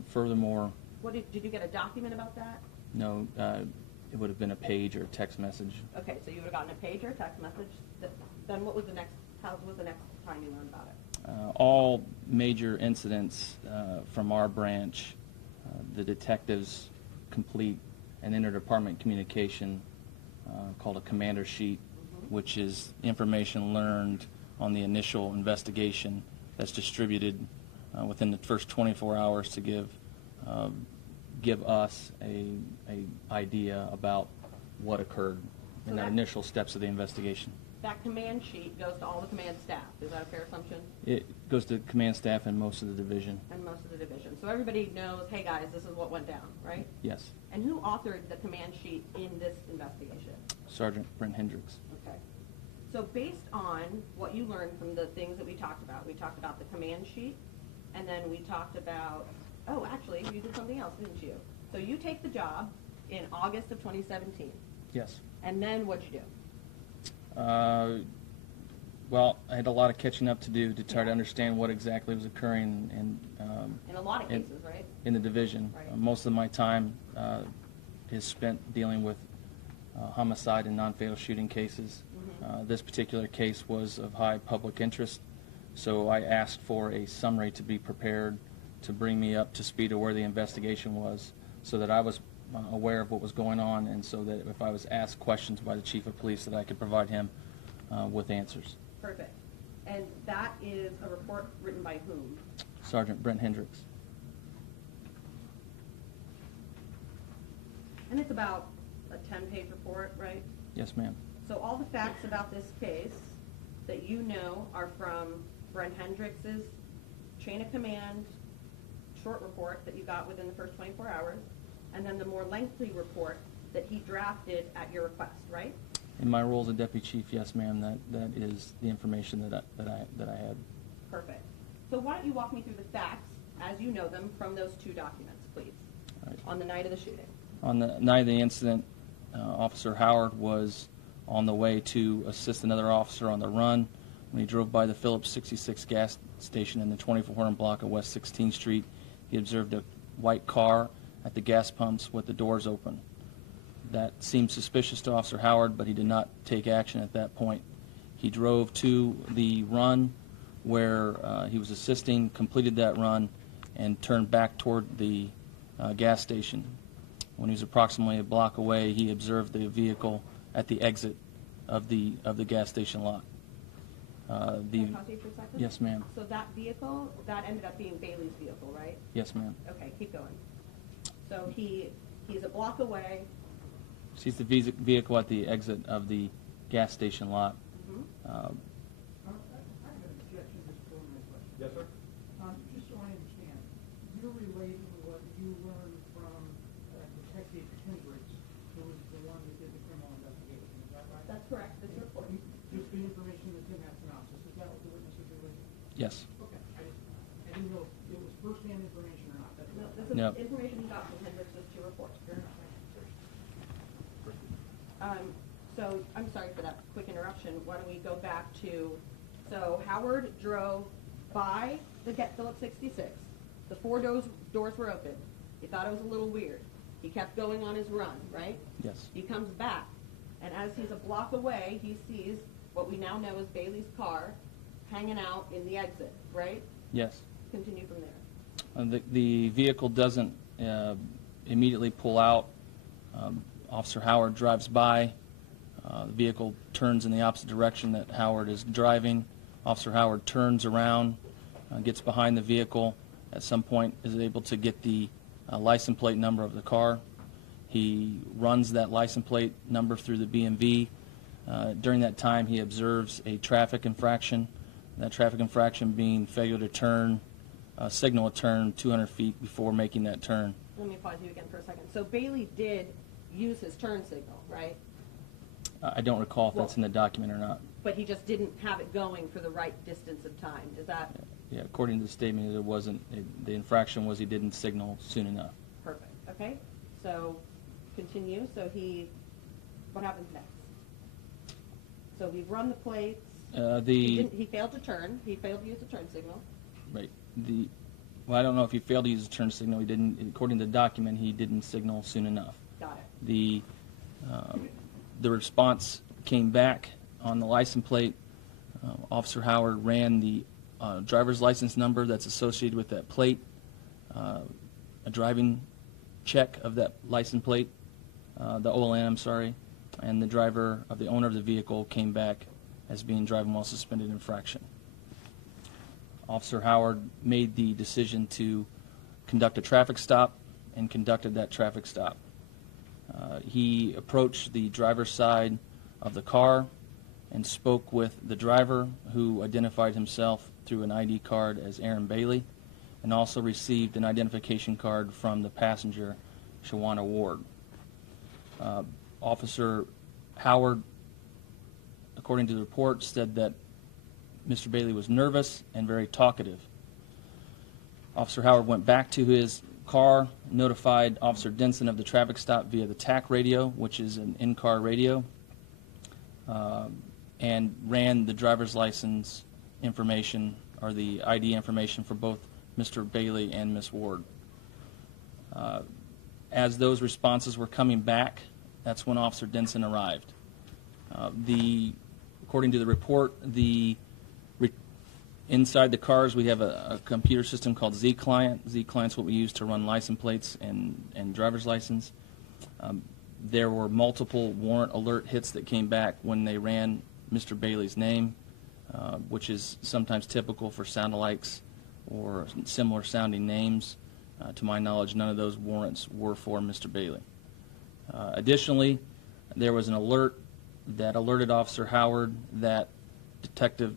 Furthermore, What did you get a document about that? no, it would have been a page or a text message. Okay, so you would have gotten a page or a text message. Then what was the next? How was the next time you learned about it? All major incidents from our branch, the detectives complete an interdepartment communication called a commander sheet, which is information learned on the initial investigation that's distributed within the first 24 hours to give us a idea about what occurred in the initial steps of the investigation. That command sheet goes to all the command staff. Is that a fair assumption? It goes to command staff and most of the division. And most of the division. So everybody knows, hey guys, this is what went down, right? Yes. And who authored the command sheet in this investigation? Sergeant Brent Hendricks. Okay. So based on what you learned from the things that we talked about the command sheet, and then we talked about, oh, actually, you did something else, didn't you? So you take the job in August of 2017. Yes. And then what'd you do? Well, I had a lot of catching up to do to try to understand what exactly was occurring In a lot of cases, right? in the division. Right. Most of my time is spent dealing with homicide and non-fatal shooting cases. This particular case was of high public interest, so I asked for a summary to be prepared to bring me up to speed of where the investigation was, so that I was aware of what was going on, and so that if I was asked questions by the chief of police, that I could provide him with answers. Perfect. And that is a report written by whom? Sergeant Brent Hendricks. And it's about a 10-page report, right? Yes, ma'am. So all the facts about this case that you know are from Brent Hendricks's chain of command short report that you got within the first 24 hours, and then the more lengthy report that he drafted at your request, right? In my role as a deputy chief, yes, ma'am. That is the information that I had. Perfect. So why don't you walk me through the facts as you know them from those 2 documents, please, Right. on the night of the shooting. On the night of the incident, Officer Howard was on the way to assist another officer on the run when he drove by the Phillips 66 gas station in the 2400 block of West 16th Street. He observed a white car at the gas pumps with the doors open. That seemed suspicious to Officer Howard, but he did not take action at that point. He drove to the run where he was assisting, completed that run, and turned back toward the gas station. When he was approximately a block away, he observed the vehicle at the exit of the gas station lot. Can I talk to you for a second? Yes, ma'am. So that vehicle, that ended up being Bailey's vehicle, right? Yes, ma'am. Okay, keep going. So he's a block away. Sees the vehicle at the exit of the gas station lot. Mhm. I have an objection to this preliminary question. Yes, sir. Just so I understand, you're relating what you learned from Detective Hendricks, who was the one that did the criminal investigation, is that right? That's correct, this report. Just the information that's in that synopsis, is that what the witness is relating? Yes. Okay, I didn't know if it was first-hand information or not. That's No, all. this is Yep. information he got from Hendricks to report. Fair enough. So, I'm sorry for that quick interruption. Why don't we go back to, so Howard drove by the Phillips 66. The four doors were open. He thought it was a little weird. He kept going on his run, right? Yes. He comes back, and as he's a block away, he sees what we now know as Bailey's car hanging out in the exit, right? Yes. Continue from there. The vehicle doesn't immediately pull out. Officer Howard drives by. The vehicle turns in the opposite direction that Howard is driving. Officer Howard turns around, gets behind the vehicle. At some point is able to get the license plate number of the car. He runs that license plate number through the BMV. During that time, he observes a traffic infraction. That traffic infraction being failure to turn, signal a turn 200 feet before making that turn. Let me pause you again for a second. So Bailey did use his turn signal, right? I don't recall if that's in the document or not. But he just didn't have it going for the right distance of time. Is that Yeah, according to the statement, it wasn't. The infraction was he didn't signal soon enough. perfect? Okay, so continue. So what happens next? So we've run the plates. He failed to turn. He failed to use the turn signal. Right. Well, I don't know if he failed to use the turn signal. He didn't. According to the document, he didn't signal soon enough. Got it. The response came back on the license plate. Officer Howard ran the driver's license number that's associated with that plate, a driving check of that license plate, the OLN, I'm sorry, and the owner of the vehicle came back as being driving while suspended infraction. Officer Howard made the decision to conduct a traffic stop and conducted that traffic stop. He approached the driver's side of the car and spoke with the driver, who identified himself through an ID card as Aaron Bailey, and also received an identification card from the passenger, Shawana Ward. Officer Howard, according to the report, said that Mr. Bailey was nervous and very talkative. Officer Howard went back to his car, notified Officer Dinnsen of the traffic stop via the TAC radio, which is an in-car radio, and ran the driver's license information, or the ID information, for both Mr. Bailey and Ms. Ward. As those responses were coming back, that's when Officer Dinnsen arrived. According to the report, inside the cars, we have a computer system called Z-Client. Z-Client's what we use to run license plates and driver's license. There were multiple warrant alert hits that came back when they ran Mr. Bailey's name, which is sometimes typical for sound-alikes or similar sounding names. To my knowledge, none of those warrants were for Mr. Bailey. Additionally, there was an alert that alerted Officer Howard that Detective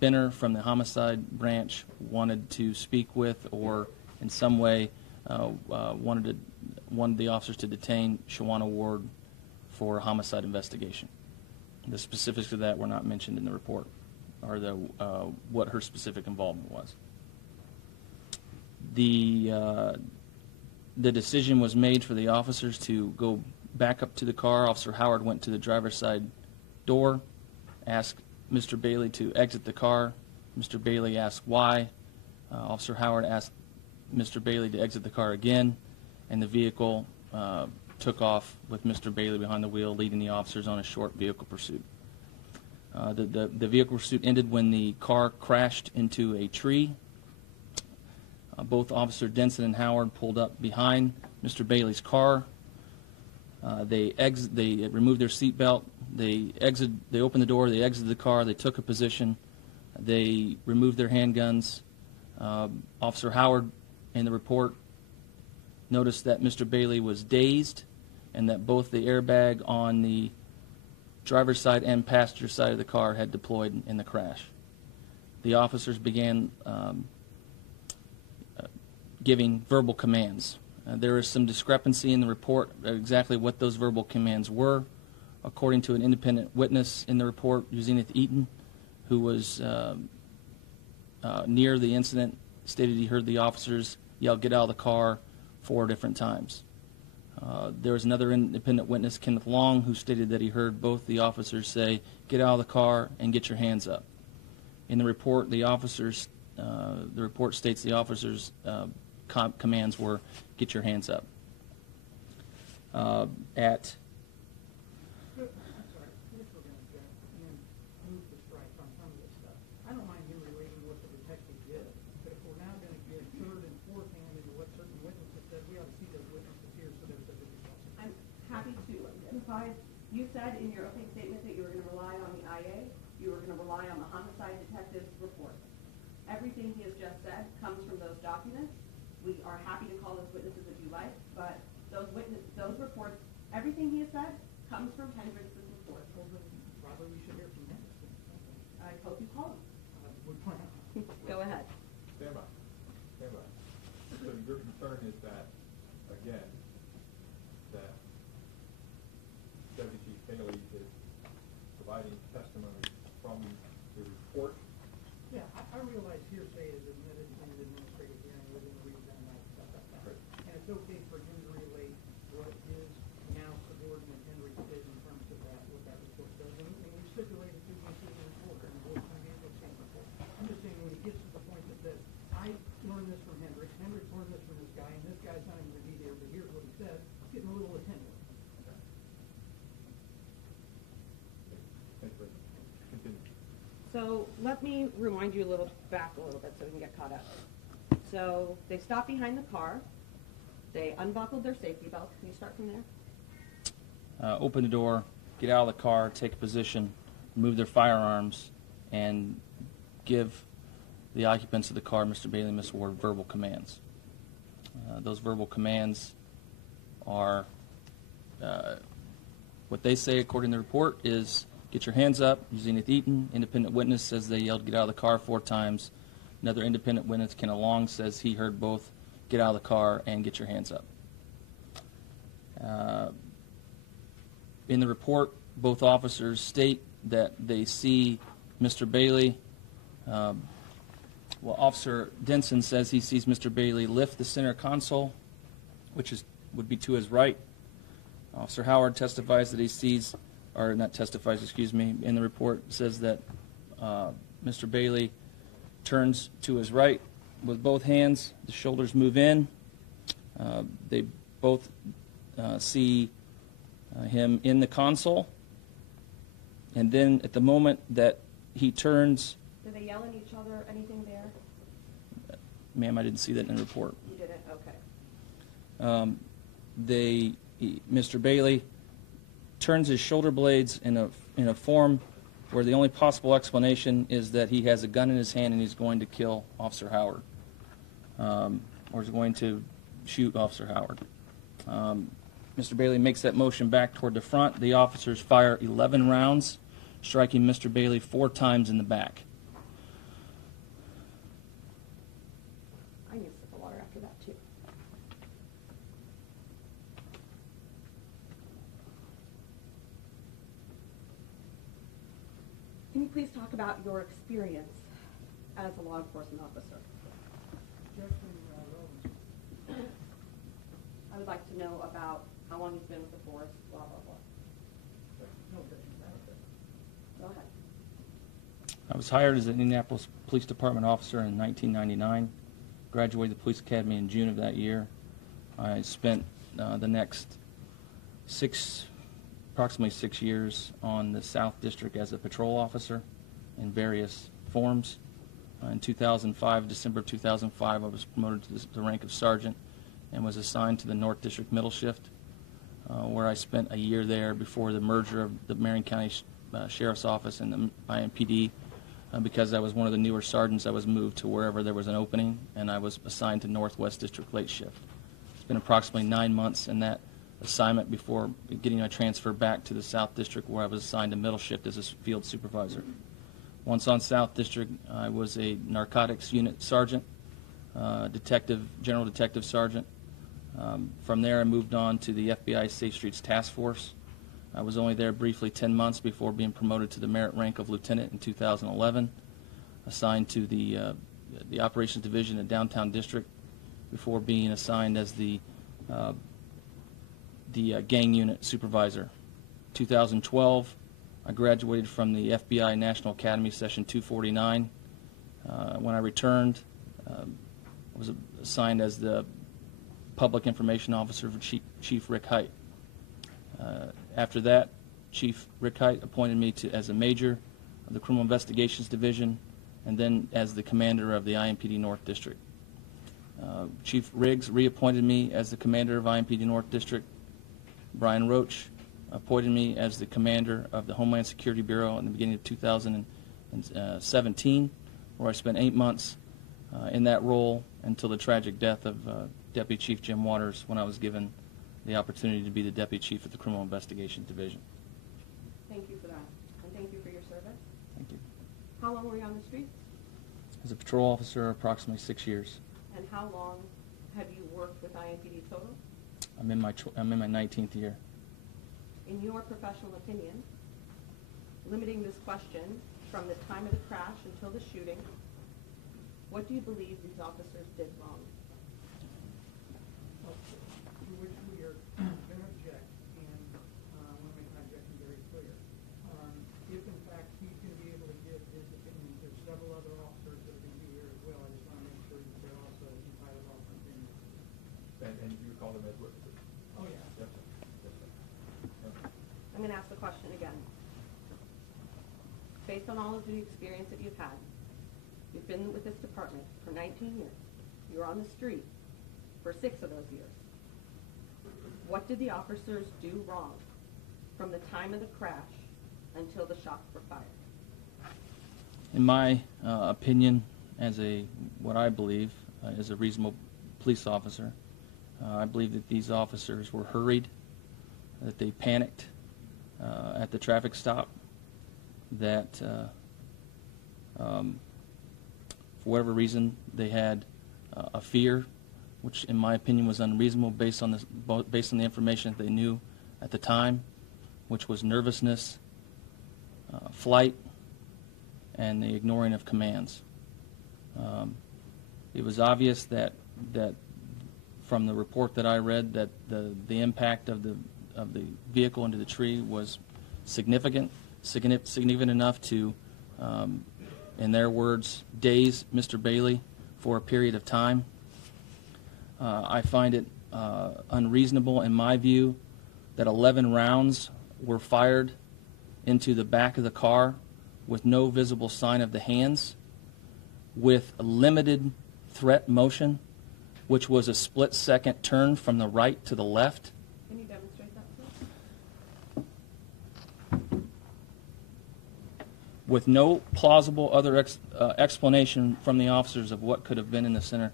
Benner from the homicide branch wanted to speak with, or in some way wanted the officers to detain Shawana Ward for a homicide investigation. The specifics of that were not mentioned in the report, or what her specific involvement was. The decision was made for the officers to go back up to the car. Officer Howard went to the driver's side door, asked Mr. Bailey to exit the car. Mr. Bailey asked why. Officer Howard asked Mr. Bailey to exit the car again, and the vehicle took off with Mr. Bailey behind the wheel, leading the officers on a short vehicle pursuit. The vehicle pursuit ended when the car crashed into a tree. Both Officer Dinnsen and Howard pulled up behind Mr. Bailey's car. They removed their seatbelt. They opened the door. They exited the car. They took a position. They removed their handguns. Officer Howard, in the report, noticed that Mr. Bailey was dazed and that both the airbag on the driver's side and passenger side of the car had deployed in the crash. The officers began giving verbal commands. There is some discrepancy in the report exactly what those verbal commands were. According to an independent witness in the report, Zenith Eaton, who was near the incident, stated he heard the officers yell, "Get out of the car," 4 different times. There was another independent witness, Kenneth Long, who stated that he heard both the officers say, "Get out of the car" and "Get your hands up." In the report, the report states the officers' commands were, "Get your hands up." I'm sorry, if we're going to object and move the strike on some of this stuff, I don't mind him relating what the detective did, but if we're now going to give third and fourth hand into what certain witnesses said, we ought to see those witnesses here so there's a discussion. I'm happy to identify. You said in your opening statement that you were going to rely on the IA, you were going to rely on the homicide detective's report. Everything he has just said comes from those documents. We are happy to call those witnesses if you like, but those reports, everything he has said comes from Hendrick's report. Probably we should hear from him. I hope you call him. We plan on. Go ahead. Stand by. Stand by. So your concern is that, again, that Deputy Chief Bailey is providing testimony from the report? Yeah, I realize hearsay is admitted in an administrative hearing within reason and all stuff like that. Right. And it's okay for him to relate what his now subordinate Henry did in terms of that, what that report does. And we stipulated to the report, and we'll be able to change report. I'm just saying when he gets to the point that says, I learned this from Hendrick learned this from this guy, and this guy's not even going to be there, but here's what he said, it's getting a little attenuated. Thank you. Continue. So let me rewind you back a little bit so we can get caught up. So they stopped behind the car. They unbuckled their safety belts. Can you start from there? Open the door, get out of the car, take a position, remove their firearms, and give the occupants of the car, Mr. Bailey and Ms. Ward, verbal commands. Those verbal commands are, what they say according to the report is, get your hands up. Zenith Eaton, independent witness, says they yelled, "Get out of the car" 4 times. Another independent witness, Kenneth Long, says he heard both, "Get out of the car" and "Get your hands up." In the report, both officers state that they see Mr. Bailey. Officer Dinnsen says he sees Mr. Bailey lift the center console, which would be to his right. Officer Howard testifies that he sees, or not testifies, excuse me, in the report says that Mr. Bailey turns to his right with both hands. The shoulders move in. They both see him in the console. And then at the moment that he turns... Did they yell at each other? Anything there? Ma'am, I didn't see that in the report. You didn't? Okay. Mr. Bailey turns his shoulder blades in a form where the only possible explanation is that he has a gun in his hand and he's going to kill Officer Howard, or is going to shoot Officer Howard. Mr. Bailey makes that motion back toward the front. The officers fire 11 rounds, striking Mr. Bailey 4 times in the back. I need a sip of water after that, too. Can you please talk about your experience as a law enforcement officer? Objection, relevance. I would like to know about how long he's been with the force, blah, blah, blah. Go ahead. I was hired as an Indianapolis Police Department officer in 1999, graduated the police academy in June of that year. I spent the next approximately 6 years on the South District as a patrol officer in various forms. In 2005, December of 2005, I was promoted to the rank of sergeant and was assigned to the North District Middle Shift, where I spent a year there before the merger of the Marion County Sheriff's Office and the IMPD. Because I was one of the newer sergeants, I was moved to wherever there was an opening, and I was assigned to Northwest District Late Shift. It's been approximately 9 months in that assignment before getting a transfer back to the South District, where I was assigned to Middle Shift as a field supervisor. Once on South District, I was a narcotics unit sergeant, general detective sergeant. From there, I moved on to the FBI Safe Streets Task Force. I was only there briefly 10 months before being promoted to the merit rank of lieutenant in 2011, assigned to the Operations Division in Downtown District before being assigned as the gang unit supervisor. 2012, I graduated from the FBI National Academy Session 249. When I returned, I was assigned as the Public Information Officer for Chief Rick Height. After that, Chief Rick Height appointed me as a major of the Criminal Investigations Division and then as the commander of the IMPD North District. Chief Riggs reappointed me as the commander of IMPD North District. Bryan Roach appointed me as the commander of the Homeland Security Bureau in the beginning of 2017, where I spent 8 months in that role until the tragic death of Deputy Chief Jim Waters when I was given the opportunity to be the Deputy Chief of the Criminal Investigations Division. Thank you for that, and thank you for your service. Thank you. How long were you on the streets? As a patrol officer, approximately 6 years. And how long have you worked with IMPD total? I'm in my 19th year. In your professional opinion, limiting this question from the time of the crash until the shooting, what do you believe these officers did wrong? We are going to object, and I want to make my objection very clear. If in fact he's going to be able to give his opinion, there's several other officers that are going to be here as well. I just want to make sure that they're also entitled to offer opinions. And you call them as witnesses? Oh, yeah. Yes, sir. Yes, sir. I'm going to ask the question again. Based on all of the experience that you've had, you've been with this department for 19 years. You were on the street for 6 of those years. What did the officers do wrong from the time of the crash until the shots were fired? In my opinion, as what I believe is a reasonable police officer, I believe that these officers were hurried, that they panicked at the traffic stop, that for whatever reason they had a fear, which in my opinion was unreasonable based on the information that they knew at the time, which was nervousness, flight, and the ignoring of commands. It was obvious that from the report that I read that the impact of the vehicle into the tree was significant enough to, in their words, daze Mr. Bailey for a period of time. I find it unreasonable, in my view, that 11 rounds were fired into the back of the car with no visible sign of the hands, with a limited threat motion, which was a split-second turn from the right to the left. Can you demonstrate that, please? With no plausible other explanation from the officers of what could have been in the center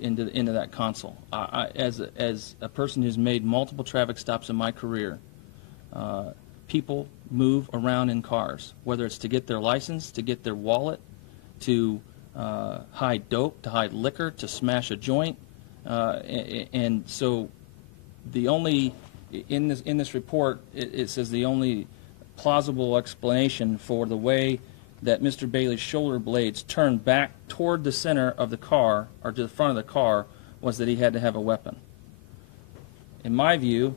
into that console. As a person who's made multiple traffic stops in my career, people move around in cars, whether it's to get their license, to get their wallet, to hide dope, to hide liquor, to smash a joint, and so the only in this report it says the only plausible explanation for the way that Mr. Bailey's shoulder blades turned back toward the center of the car or to the front of the car was that he had to have a weapon. in my view,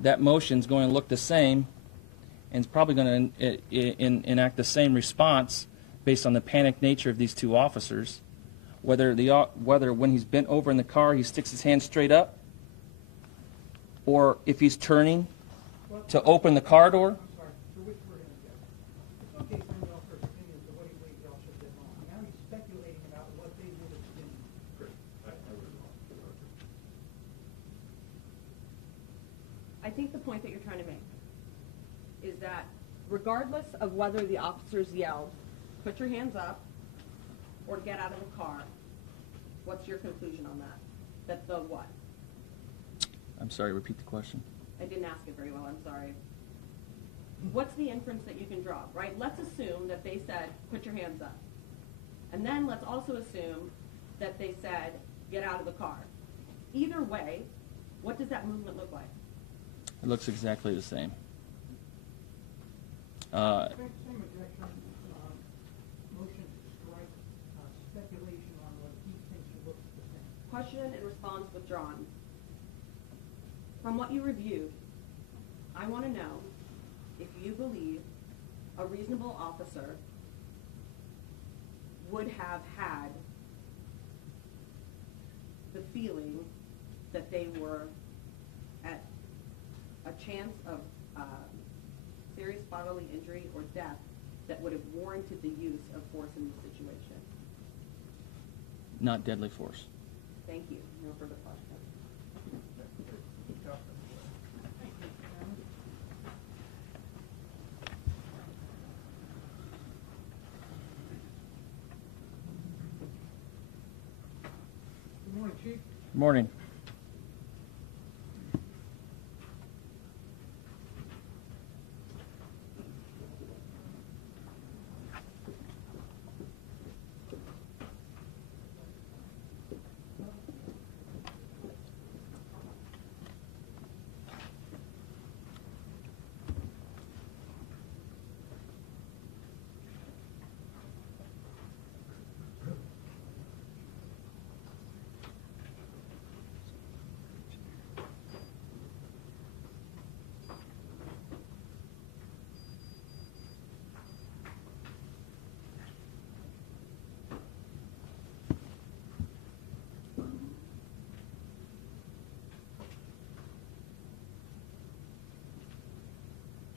that motion's going to look the same and it's probably going to enact the same response based on the panic nature of these two officers. Whether when he's bent over in the car, he sticks his hand straight up, or if he's turning to open the car door. I'm sorry, for which we're going to go. It's okay for any officer's opinion to what he believes the officer did wrong. Now he's speculating about what they would have been. I think the point that you're trying to make is that regardless of whether the officers yelled, put your hands up, or get out of the car, what's your conclusion on that? That the what? I'm sorry, repeat the question. I didn't ask it very well, I'm sorry. What's the inference that you can draw, right? Let's assume that they said, put your hands up. And then let's also assume that they said, get out of the car. Either way, what does that movement look like? It looks exactly the same. Same objection, motion to strike speculation on what he thinks it looks the same. Question and response withdrawn. From what you reviewed, I want to know if you believe a reasonable officer would have had the feeling that they were at a chance of serious bodily injury or death that would have warranted the use of force in this situation. Not deadly force. Thank you. No further questions. Good morning, Chief. Good morning.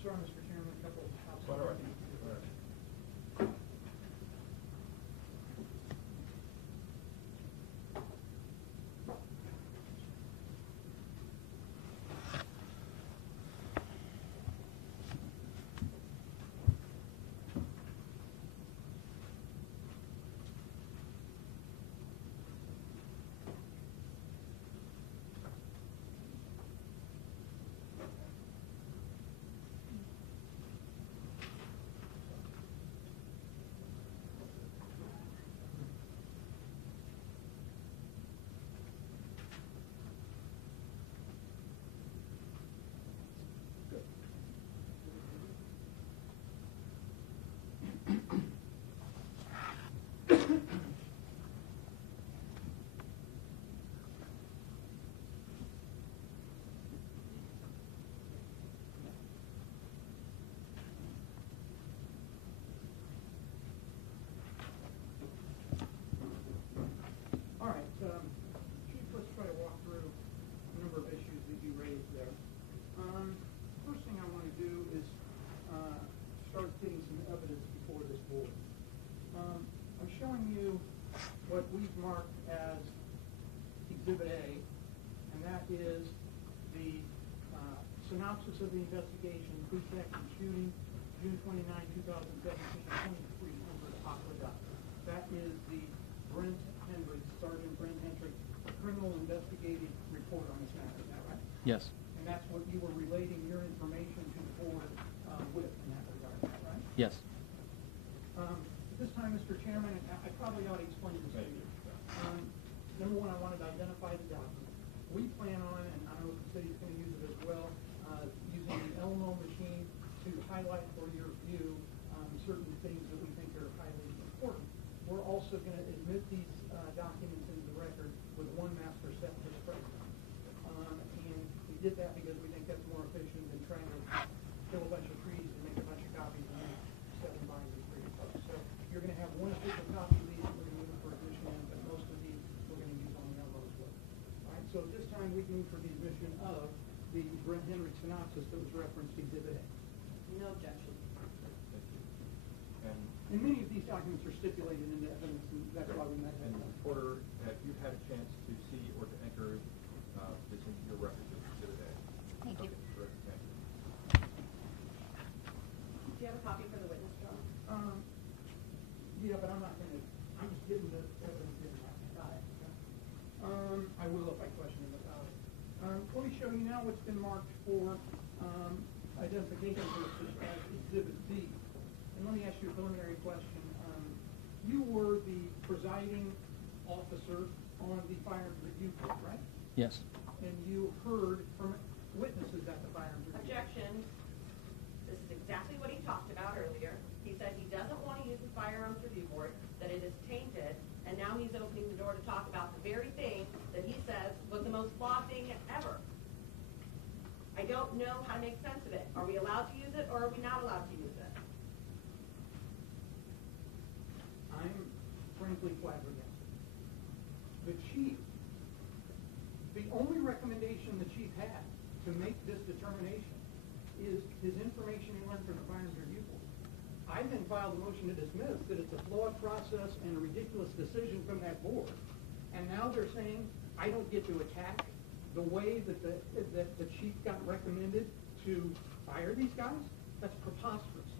Sorry, Mr. Chairman, a couple of housekeeping. All right. All right, Chief, let's try to walk through a number of issues that you raised there. First thing I want to do is start getting some evidence before this board. I'm showing you what we've marked as Exhibit A, and that is the synopsis of the investigation, pretext and shooting, June 29, 2017, 23, over the Aqueduct. That is the Brent Hendricks, Sergeant Brent Hendricks, criminal investigative report on this matter. Is that right? Yes. And that's what you were relating your information to the board with in that regard, is that right? Yes. At this time, Mr. Chairman, I probably ought to explain this to you. Number one, I wanted to identify the document. We plan on, and I don't know if the city's going to use it as well, using the Elmo machine to highlight for your view certain things that we think are highly important. We're also going to admit these documents into the record with one master set for the president. And we move for the admission of the Brent Henry synopsis that was referenced in Exhibit A. No objection. Thank you. And many of these documents are stipulated into evidence, and that's why we met. And Porter, have you had a chance to see or to enter this into your records of Exhibit A? Thank you. Okay, terrific, thank you. Do you have a copy for the witness, John? Yeah, but I'm not gonna, I'm just giving the evidence in that. Got it. I will if I question him about it. Let me show you now what's been marked for, identification purposes as Exhibit B. And let me ask you a preliminary question. You were the presiding officer on the firearms review board, right? Yes. And you heard from witnesses at the firearms review. Objection. This is exactly what he talked about earlier. He said he doesn't want to use the firearms review board, that it is tainted, and now he's opening the door to talk about the very thing that he says was the most flawed thing ever. I don't know how to make sense of it. Are we allowed to use it, or are we not allowed to use it? I'm frankly flabbergasted. The chief, the only recommendation the chief had to make this determination is his information he learned from the firearms review board. I then filed a motion to dismiss that it's a flawed process and a ridiculous decision from that board. And now they're saying I don't get to attack the way that the chief got recommended to fire these guys? That's preposterous.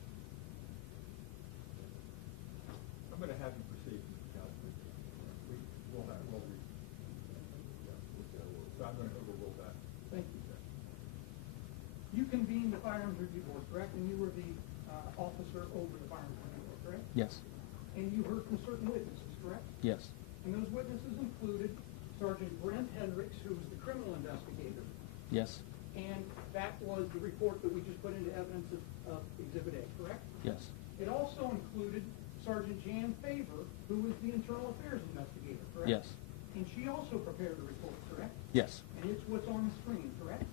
I'm going to have you proceed, Mr. Johnson. So I'm going to overrule that. Thank you. You convened the firearms review board, correct? And you were the officer over the firearms review board, correct? Yes. And you heard from certain witnesses, correct? Yes. And those witnesses included Sergeant Brent Hendricks, who was the criminal investigator, Yes. and that was the report that we just put into evidence of Exhibit A, correct? Yes. It also included Sergeant Jan Favor, who was the internal affairs investigator, correct? Yes. And she also prepared a report, correct? Yes. And it's what's on the screen, correct?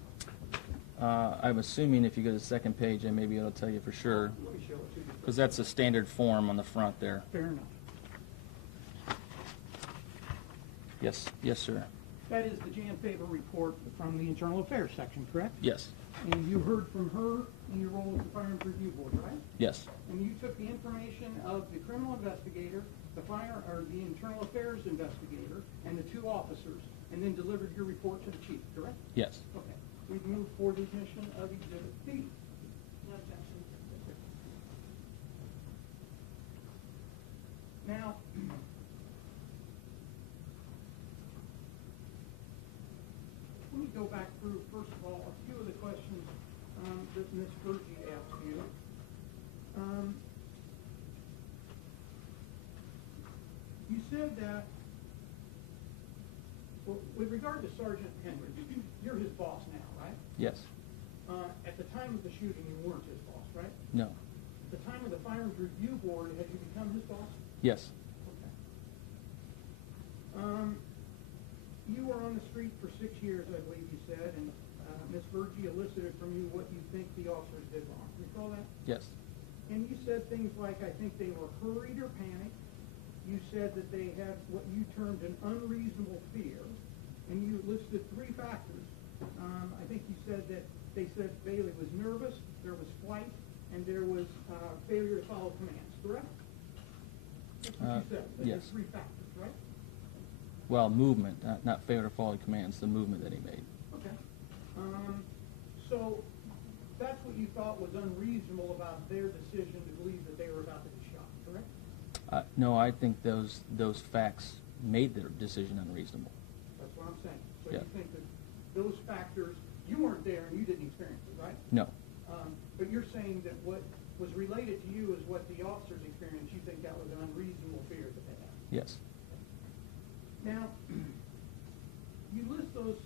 I'm assuming if you go to the second page, I may be able to tell you for sure, Let me show it to you. because that's a standard form on the front there. Fair enough. Yes. Yes, sir. That is the Jan Favor report from the internal affairs section, correct? Yes. And you heard from her in your role as the firearms review board, right? Yes. And you took the information of the criminal investigator, the internal affairs investigator, and the two officers, and then delivered your report to the chief, correct? Yes. Okay. We've moved for the admission of Exhibit B. No objection. Now, let me go back through, first of all, a few of the questions that Ms. Bergie asked you. You said that, well, with regard to Sergeant Henry, you're his boss now, right? Yes. At the time of the shooting, you weren't his boss, right? No. At the time of the firearms review board, had you become his boss? Yes. Okay. You were on the street for 6 years, I believe you said, and Ms. Bergie elicited from you what you think the officers did wrong. Recall that? Yes. And you said things like, I think they were hurried or panicked. You said that they had what you termed an unreasonable fear, and you listed 3 factors. I think you said that they said Bailey was nervous, there was flight, and there was failure to follow commands, correct? That's what you said. Those yes. are 3 factors, right? Well, movement, not failure to follow commands, the movement that he made. Okay. So that's what you thought was unreasonable about their decision to believe that they were about to be shot, correct? No, I think those facts made their decision unreasonable. That's what I'm saying. So Yeah. you think that those factors, you weren't there and you didn't experience it, right? No. But you're saying that what was related to you is what the officers experienced. You think that was an unreasonable fear that they had? Yes. Now, you list those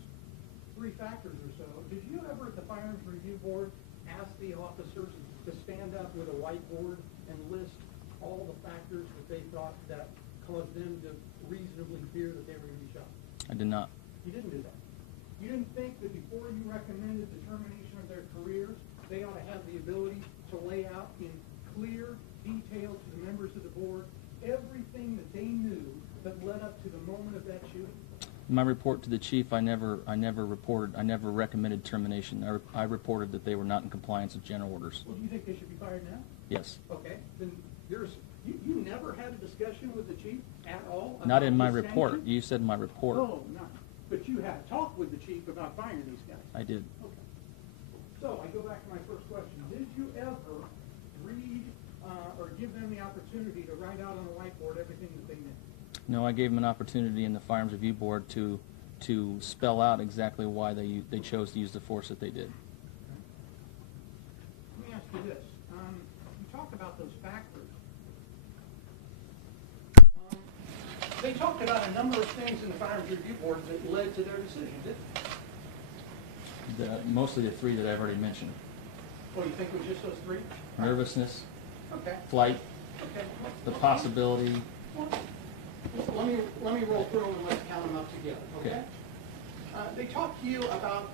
3 factors or so. Did you ever at the firearms review board ask the officers to stand up with a whiteboard and list all the factors that they thought that caused them to reasonably fear that they were going to be shot? I did not. You didn't do that. You didn't think that before you recommended the termination of their careers, they ought to have the ability to lay out in clear detail to the members of the board everything that they knew that led up to the moment of that shooting? In my report to the chief, I never recommended termination. I reported that they were not in compliance with general orders. Well, do you think they should be fired now? Yes. Okay, then you never had a discussion with the chief at all? Not about in my this report. sanction? You said in my report. Oh, no, but you had a talk with the chief about firing these guys? I did. Okay. So I go back to my first question. Did you ever read or give them the opportunity to write out on the whiteboard everything that they knew? No, I gave them an opportunity in the Firearms Review Board to spell out exactly why they chose to use the force that they did. Let me ask you this. You talked about those factors. They talked about a number of things in the Firearms Review Board that led to their decision, didn't they? Mostly the three that I've already mentioned. Well, you think it was just those three? Nervousness, Okay. flight, Okay. the possibility. Well, let me roll through them and let's count them up together, okay? Okay. They talked to you about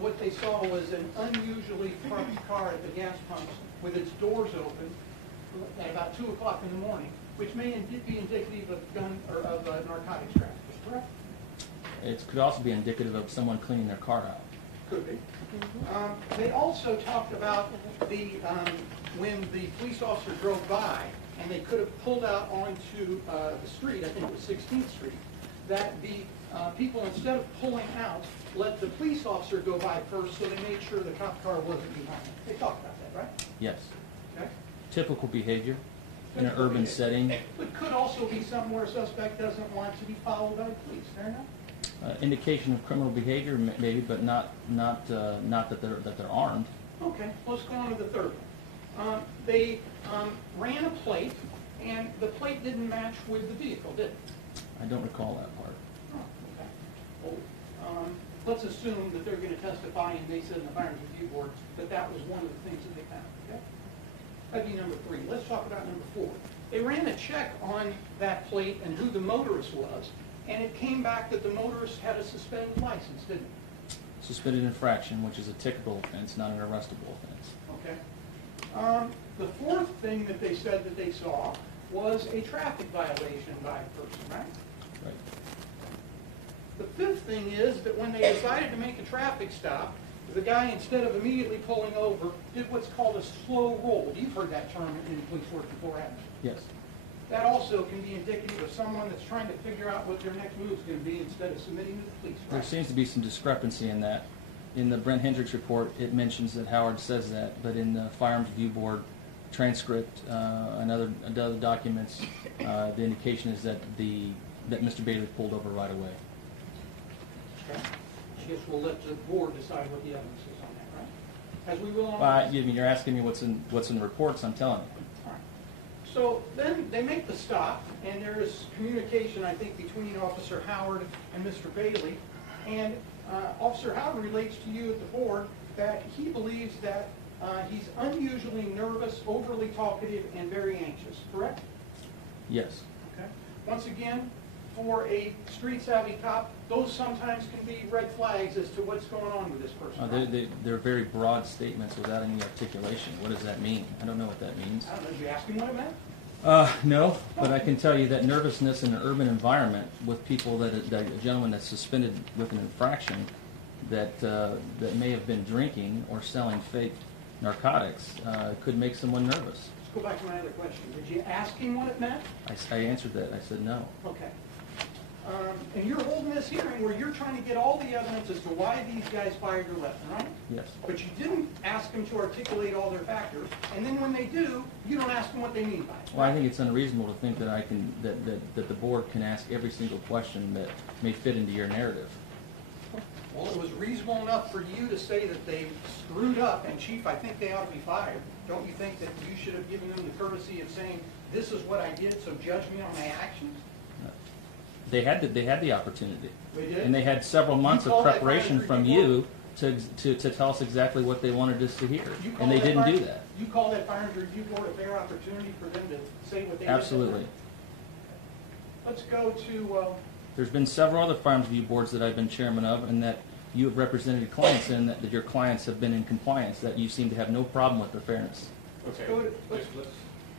what they saw was an unusually parked car at the gas pumps with its doors open at about 2 o'clock in the morning, which may be indicative of gun or of narcotics trafficking, correct? It could also be indicative of someone cleaning their car out. Could be. They also talked about when the police officer drove by and they could have pulled out onto the street, I think it was 16th Street, that the people, instead of pulling out, let the police officer go by first so they made sure the cop car wasn't behind them. They talked about that, right? Yes. Okay. Typical behavior in an Typical urban behavior. setting. But could also be something where a suspect doesn't want to be followed by the police. Fair enough? Indication of criminal behavior, maybe, but not that they're armed. Okay, let's go on to the third one. They ran a plate, and the plate didn't match with the vehicle, did it? I don't recall that part. Oh, okay. Well, let's assume that they're going to testify, and they said in the Firearms Review Board that that was one of the things that they found, okay? That'd be number 3. Let's talk about number 4. They ran a check on that plate and who the motorist was, and it came back that the motorist had a suspended license, didn't it? Suspended infraction, which is a ticketable offense, not an arrestable offense. Okay. The fourth thing that they said that they saw was a traffic violation by a person, right? Right. The fifth thing is that when they decided to make a traffic stop, the guy, instead of immediately pulling over, did what's called a slow roll. You've heard that term in police work before, haven't you? Yes. That also can be indicative of someone that's trying to figure out what their next move is going to be instead of submitting to the police, There right? seems to be some discrepancy in that. In the Brent Hendricks report, it mentions that Howard says that, but in the Firearms Review Board transcript and other documents, the indication is that Mr. Bailey pulled over right away. Okay. I guess we'll let the board decide what the evidence is on that, right? As we will on Well, you're asking me what's in the reports. I'm telling you. All right. So then they make the stop, and there is communication, I think, between Officer Howard and Mr. Bailey. And Officer Howard relates to you at the board that he believes that he's unusually nervous, overly talkative, and very anxious, correct? Yes. Okay. Once again, for a street-savvy cop, those sometimes can be red flags as to what's going on with this person. Right? They're very broad statements without any articulation. What does that mean? I don't know what that means. I don't know, did you ask him what it meant? No, but I can tell you that nervousness in an urban environment with people that a gentleman that's suspended with an infraction that may have been drinking or selling fake narcotics could make someone nervous. Let's go back to my other question. Did you ask him what it meant? I answered that. I said no. Okay. And you're holding this hearing where you're trying to get all the evidence as to why these guys fired your weapon, right? Yes. But you didn't ask them to articulate all their factors, and then when they do, you don't ask them what they mean by it. Well, I think it's unreasonable to think that the board can ask every single question that may fit into your narrative. Well, it was reasonable enough for you to say that they screwed up, and Chief, I think they ought to be fired. Don't you think that you should have given them the courtesy of saying, this is what I did, so judge me on my actions? They had the opportunity, They did? and they had several months You of called that preparation Firearms from Review you to tell us exactly what they wanted us to hear, You call and they that didn't fire- do that. You call that Firearms Review Board a fair opportunity for them to say what they did? Absolutely. Let's go to, There's been several other Firearms Review Boards that I've been chairman of, and that you have represented clients in, that your clients have been in compliance, that you seem to have no problem with the fairness. Okay, go to- let's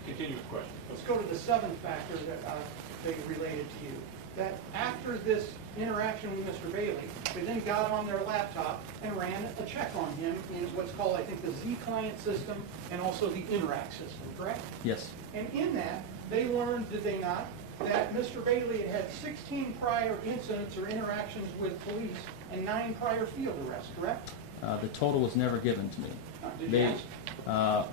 continue with questions. let's go to the seventh factor that they related to you. that after this interaction with Mr. Bailey, they then got on their laptop and ran a check on him in what's called, I think, the Z client system and also the Interact system, correct? Yes. And in that, they learned, did they not, that Mr. Bailey had had 16 prior incidents or interactions with police and 9 prior field arrests, correct? The total was never given to me. Did you ask?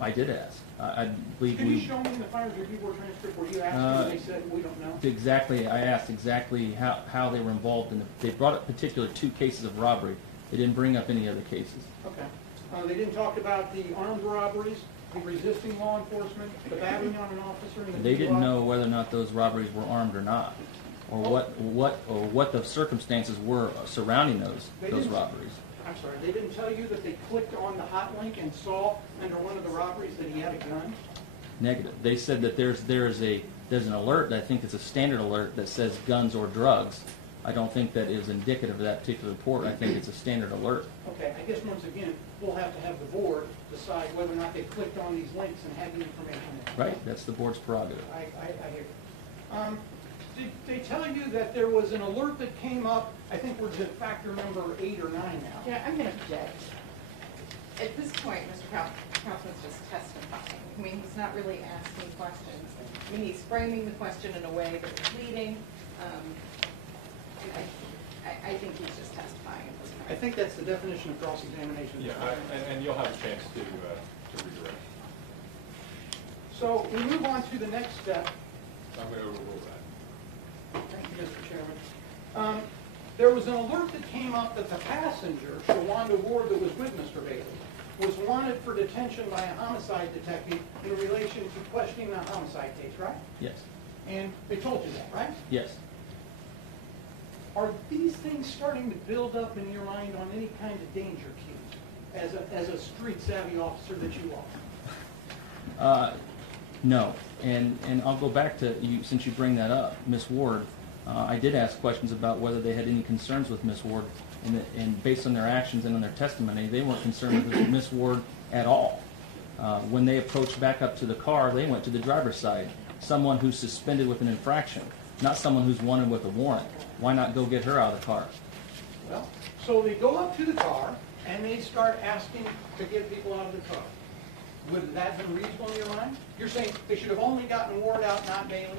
I did ask. I believe Can you we show me in the fires review board transcript where you asked them and they said, we don't know? exactly. I asked exactly how they were involved in it. They brought up particular 2 cases of robbery. They didn't bring up any other cases. Okay. They didn't talk about the armed robberies, the resisting law enforcement, the battering on an officer, and the They didn't DUI? know whether or not those robberies were armed or not, or what the circumstances were surrounding those didn't- robberies. I'm sorry, they didn't tell you that they clicked on the hot link and saw under one of the robberies that he had a gun? Negative. They said that there's an alert. I think it's a standard alert that says guns or drugs. I don't think that is indicative of that particular report. I think it's a standard alert. Okay, I guess once again, we'll have to have the board decide whether or not they clicked on these links and had the information in. Right? That's the board's prerogative. I hear you. Did they tell you that there was an alert that came up, I think we're at factor number 8 or 9 now? Yeah, I'm going to object. At this point, Mr. Councilman's just testifying. I mean, he's not really asking questions. I mean, he's framing the question in a way that is leading. I think he's just testifying at this I point. think that's the definition of cross-examination. Yeah, and you'll have a chance to redirect. So we move on to the next step. I'm going to overrule that. Thank you, Mr. Chairman. There was an alert that came up that the passenger, Shawanda Ward, that was with Mr. Bailey, was wanted for detention by a homicide detective in relation to questioning the homicide case, right? Yes. And they told you that, right? Yes. Are these things starting to build up in your mind on any kind of danger cues as a street savvy officer that you are? No. And I'll go back to you, since you bring that up, Miss Ward. I did ask questions about whether they had any concerns with Miss Ward, and based on their actions and on their testimony, they weren't concerned with Miss Ward at all. When they approached back up to the car, they went to the driver's side, someone who's suspended with an infraction, not someone who's wanted with a warrant. Why not go get her out of the car? Well, so they go up to the car and they start asking to get people out of the car. Would that have been reasonable in your mind? You're saying they should have only gotten Ward out, not Bailey?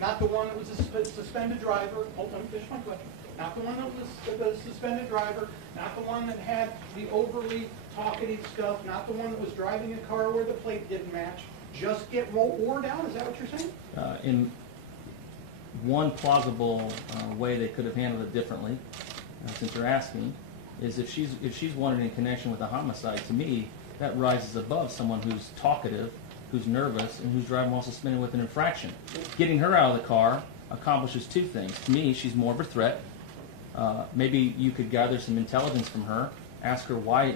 Not the one that was a suspended driver? Hold on, finish my question. Not the one that was the suspended driver, not the one that had the overly talkative stuff, not the one that was driving a car where the plate didn't match. Just get Ward out? Is that what you're saying? In one plausible way they could have handled it differently, since you're asking, is if she's wanted in connection with a homicide, to me, that rises above someone who's talkative, who's nervous, and who's driving while suspended with an infraction. Getting her out of the car accomplishes 2 things. To me, she's more of a threat. Maybe you could gather some intelligence from her, ask her why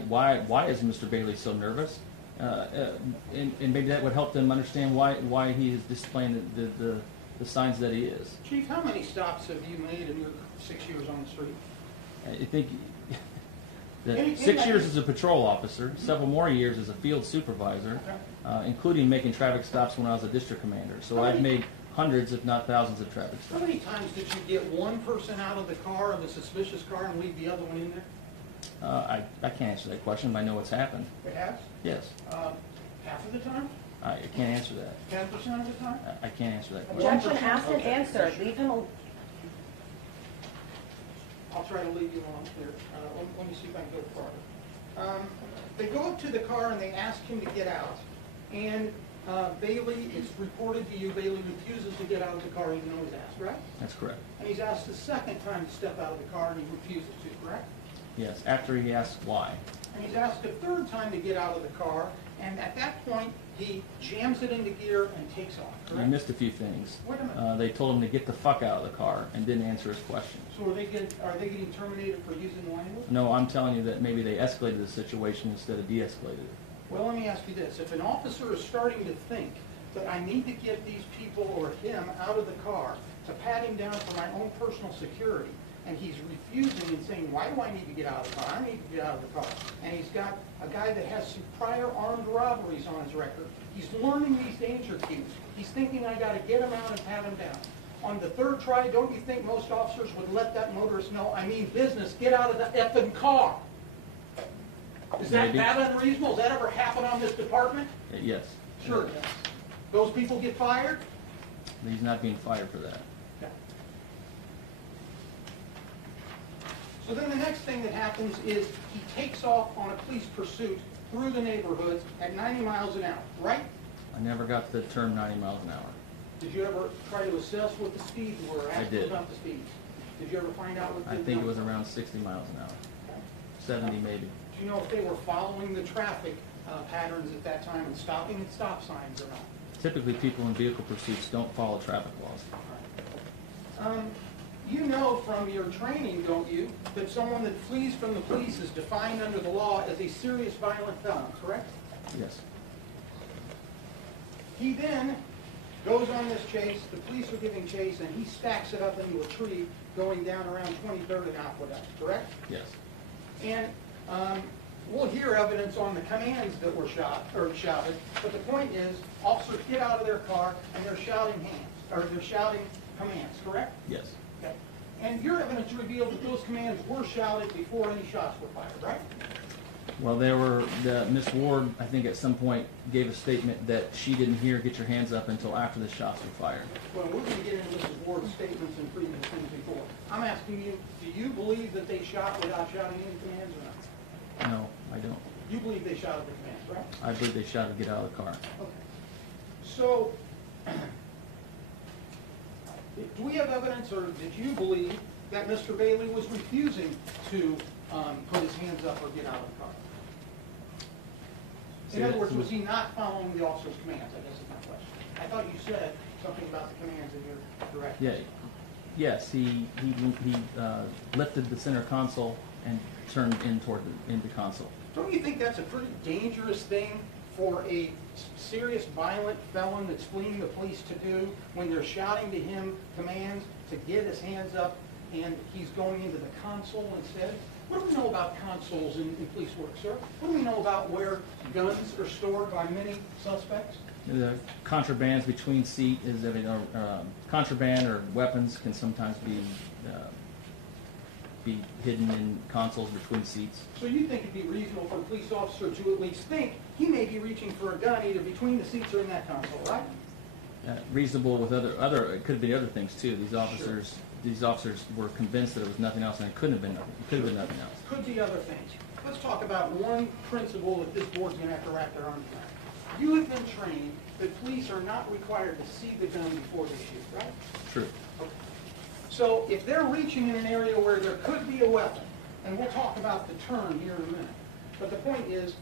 is Mr. Bailey so nervous, and maybe that would help them understand why he is displaying the signs that he is. Chief, how many stops have you made in your 6 years on the street? I think that 6 years as a patrol officer, several more years as a field supervisor, including making traffic stops when I was a district commander. So I've made hundreds, if not thousands, of traffic How stops. many times did you get one person out of the car, of the suspicious car, and leave the other one in there? I can't answer that question, but I know what's happened. It has? Yes. Half of the time? I can't answer that. 10% of the time? I can't answer that question. Objection asked and answered. Leave him alone. I'll try to leave you alone here. Let me see if I can go farther. They go up to the car and they ask him to get out. And Bailey is reported to you. Bailey refuses to get out of the car even though he's asked, right? That's correct. And he's asked the second time to step out of the car and he refuses to, correct? Yes, after he asks why. And he's asked a third time to get out of the car. And at that point, he jams it into gear and takes off, You correct? missed a few things. Wait a minute. They told him to get the fuck out of the car and didn't answer his question. So are they getting terminated for using language? No, I'm telling you that maybe they escalated the situation instead of de-escalated it. Well, let me ask you this. If an officer is starting to think that I need to get these people or him out of the car to pat him down for my own personal security, and he's refusing and saying, why do I need to get out of the car? I need to get out of the car. And he's got a guy that has some prior armed robberies on his record. He's learning these danger cues. He's thinking I got to get him out and pat him down. on the third try, don't you think most officers would let that motorist know, I mean business, get out of the effing car? Is that Maybe. that unreasonable? Has that ever happened on this department? Yes. Sure it does. Those people get fired? He's not being fired for that. Okay. So then the next thing that happens is he takes off on a police pursuit through the neighborhoods at 90 miles an hour, right? I never got the term 90 miles an hour. Did you ever try to assess what the speeds were? I Ask did. about the speeds. Did you ever find out what the... I think it was around 60 miles an hour. 70 maybe. Do you know if they were following the traffic patterns at that time and stopping at stop signs or not? Typically, people in vehicle pursuits don't follow traffic laws. You know from your training, don't you, that someone that flees from the police is defined under the law as a serious violent felon, correct? Yes. He then goes on this chase, the police are giving chase, and he stacks it up into a tree going down around 23rd and Aqueduct, correct? Yes. And we'll hear evidence on the commands that were shouted, but the point is, officers get out of their car and they're shouting commands, correct? Yes. Okay. And your evidence revealed that those commands were shouted before any shots were fired, right? Well, Miss Ward, I think at some point gave a statement that she didn't hear "get your hands up" until after the shots were fired. Well, we're going to get into Mrs. Ward's statements and previous things before. I'm asking you, do you believe that they shot without shouting any commands or not? No, I don't. You believe they shouted the commands, right? I believe they shouted "get out of the car." Okay. So, do we have evidence, or did you believe that Mr. Bailey was refusing to put his hands up or get out of the car? In other words, was he not following the officer's commands, I guess is my question. I thought you said something about the commands in your direction. Yeah. Yes, he lifted the center console and turned into console. Don't you think that's a pretty dangerous thing for a serious violent felon that's fleeing the police to do when they're shouting to him commands to get his hands up and he's going into the console instead? What do we know about consoles in police work, sir? What do we know about where guns are stored by many suspects? The contrabands between contraband or weapons can sometimes be hidden in consoles between seats. So you think it'd be reasonable for a police officer to at least think he may be reaching for a gun either between the seats or in that console, right? Reasonable with other. It could be other things too. These officers were convinced that it was nothing else, and it couldn't have been nothing. It could have been nothing else. Could be other things. Let's talk about one principle that this board's going to have to wrap their arms around. You have been trained that police are not required to see the gun before they shoot, right? True. Okay. So if they're reaching in an area where there could be a weapon, and we'll talk about the term here in a minute, but the point is,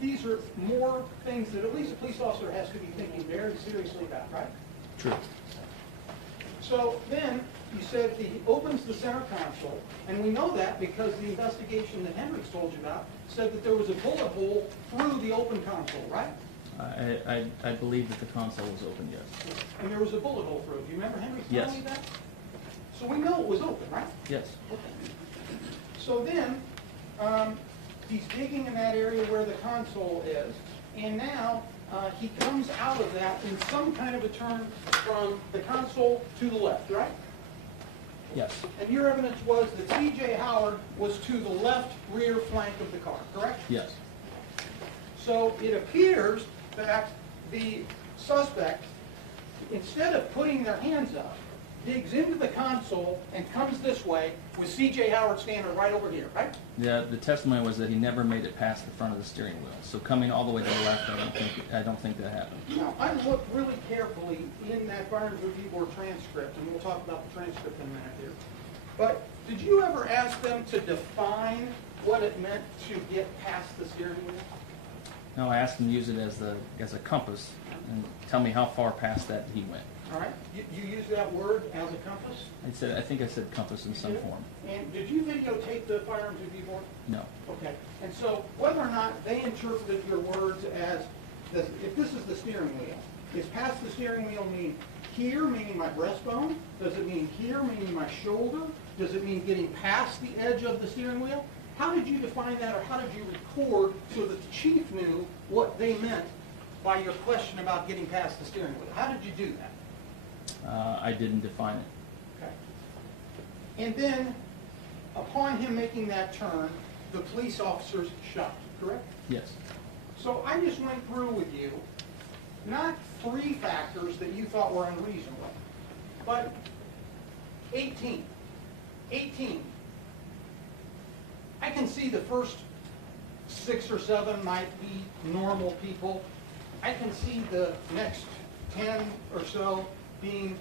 these are more things that at least a police officer has to be thinking very seriously about, right? True. So then, you said he opens the center console, and we know that because the investigation that Henry's told you about said that there was a bullet hole through the open console, right? I believe that the console was open, yes. And there was a bullet hole through it. Do you remember Henry telling Yes. you that? So we know it was open, right? Yes. Okay. So then, he's digging in that area where the console is, and now he comes out of that in some kind of a turn from the console to the left, right? Yes. And your evidence was that C.J. Howard was to the left rear flank of the car, correct? Yes. So it appears that the suspect, instead of putting their hands up, digs into the console and comes this way with C.J. Howard standing right over here, right? The testimony was that he never made it past the front of the steering wheel. So coming all the way to the left, I don't think that happened. Now, I looked really carefully in that Firearms Review Board transcript, and we'll talk about the transcript in a minute here. But did you ever ask them to define what it meant to get past the steering wheel? No, I asked him to use it as a compass and tell me how far past that he went. All right. You use that word as a compass? I think I said compass in some form. And did you videotape the Firearms Review Board? No. Okay. And so whether or not they interpreted your words as, if this is the steering wheel, is past the steering wheel mean here, meaning my breastbone? Does it mean here, meaning my shoulder? Does it mean getting past the edge of the steering wheel? How did you define that, or how did you record so that the chief knew what they meant by your question about getting past the steering wheel? How did you do that? I didn't define it. Okay. And then, upon him making that turn, the police officers shot, correct? Yes. So I just went through with you, not 3 factors that you thought were unreasonable, but 18. 18. I can see the first 6 or 7 might be normal people. I can see the next 10 or so being,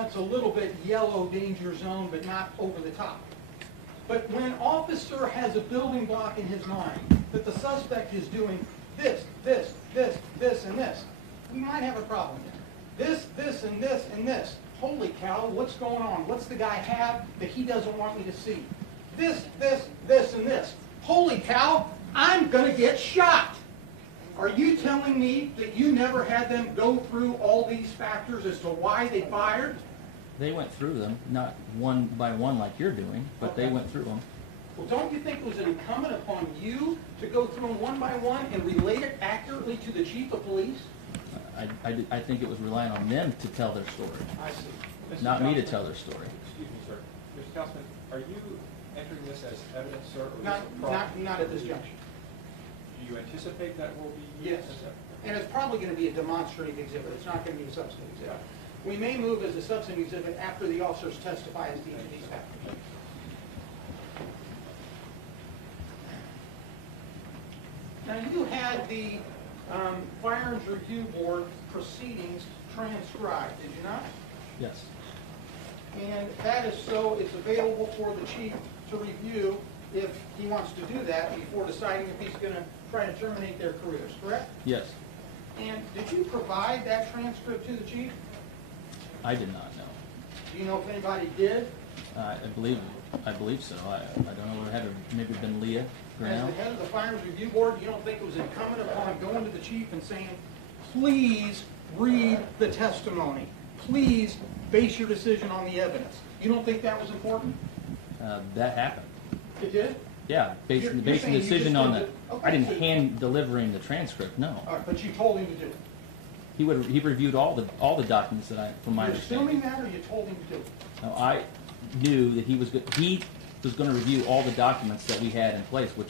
it's a little bit yellow danger zone, but not over the top. But when an officer has a building block in his mind that the suspect is doing this, this, this, this, and this, we might have a problem there. This, and this, and this. Holy cow, what's going on? What's the guy have that he doesn't want me to see? This, this, and this. Holy cow, I'm going to get shot. Are you telling me that you never had them go through all these factors as to why they fired? They went through them, not one by one like you're doing, but they Okay. went through them. Well, don't you think it was incumbent upon you to go through them one by one and relate it accurately to the chief of police? I think it was relying on them to tell their story, I see. Mr. not me to Councilman- tell their story. Excuse me, sir. Mr. Councilman, are you entering this as evidence, sir? Or Not, is this a problem? not at this juncture. Do you anticipate that will be Yes. used as evidence? And it's probably going to be a demonstrative exhibit. It's not going to be a substantive exhibit. We may move as a substantive exhibit after the officers testify as to each of these factors. Now, you had the Firearms Review Board proceedings transcribed, did you not? Yes. And that is so it's available for the chief to review if he wants to do that before deciding if he's going to try to terminate their careers, correct? Yes. And did you provide that transcript to the chief? I did not know. Do you know if anybody did? I believe so. I don't know what it had. Maybe been Leah As Grinnell. the head of the Firearms Review Board, you don't think it was incumbent upon going to the chief and saying, please read the testimony. Please base your decision on the evidence. You don't think that was important? That happened. It did? Yeah, basing You're the saying you decision just on the. did it. Okay, I didn't so- hand delivering the transcript. No, All right, but you told him to do it. he reviewed all the documents that I from my You're assuming understanding. that, or you told him to do it? No, I knew that he was going to review all the documents that we had in place, which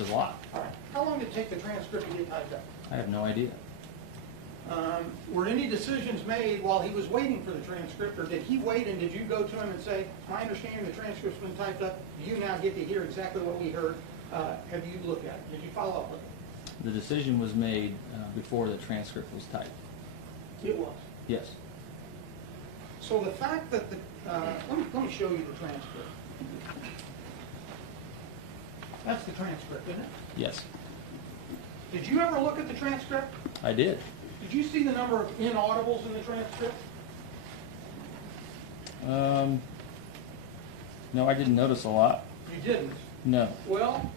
is a lot. All right. How long did it take the transcript to get typed up? I have no idea. Were any decisions made while he was waiting for the transcript, or did he wait and did you go to him and say, my understanding the transcript's been typed up, you now get to hear exactly what we heard, have you looked at it? Did you follow up with it? The decision was made before the transcript was typed. It was. Yes. So the fact that the, let me show you the transcript. That's the transcript, isn't it? Yes, Did you ever look at the transcript? I did. Did you see the number of inaudibles in the transcript? No, I didn't notice a lot. You didn't. No. Well,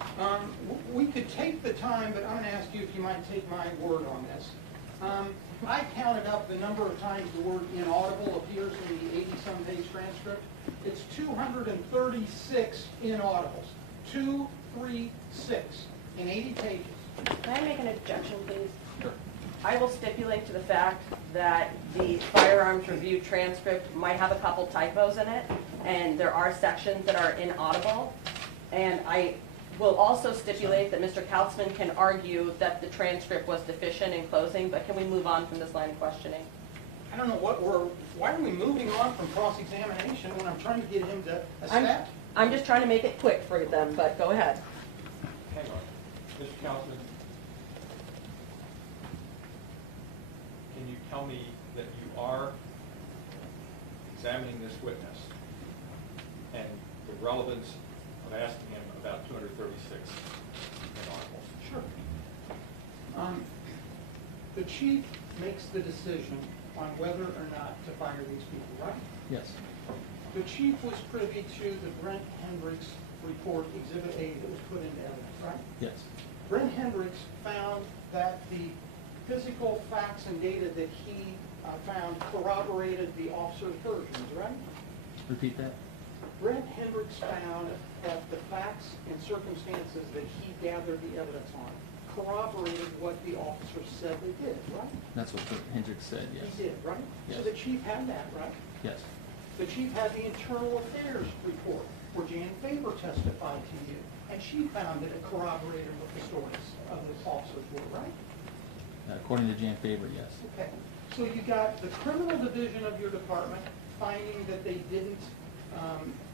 we could take the time, but I'm going to ask you if you might take my word on this. I counted up the number of times the word inaudible appears in the 80-some page transcript. It's 236 inaudibles. 236 in 80 pages. Can I make an objection, please? Sure. I will stipulate to the fact that the firearms review transcript might have a couple typos in it, and there are sections that are inaudible. And I will also stipulate that Mr. Kautzman can argue that the transcript was deficient in closing, but can we move on from this line of questioning? I don't know why are we moving on from cross-examination when I'm trying to get him to accept? I'm just trying to make it quick for them, but go ahead. Hang on. Mr. Councilman, can you tell me that you are examining this witness and the relevance of asking him about 236 inaudibles? Sure. The chief makes the decision on whether or not to fire these people, right? Yes. The chief was privy to the Brent Hendricks report, Exhibit A, that was put into evidence, right? Yes. Brent Hendricks found that the physical facts and data that he found corroborated the officer's versions, right? Repeat that. Brent Hendricks found that the facts and circumstances that he gathered the evidence on corroborated what the officer said they did, right? That's what Hendricks said, yes. He did, right? So Yes. the chief had that, right? Yes. The chief had the internal affairs report where Jan Faber testified to you, and she found that it corroborated what the stories of the officers were, right? According to Jan Faber, yes. Okay. So you got the criminal division of your department finding that they didn't,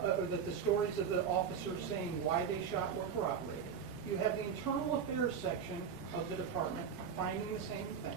that the stories of the officers saying why they shot were corroborated. You have the internal affairs section of the department finding the same thing.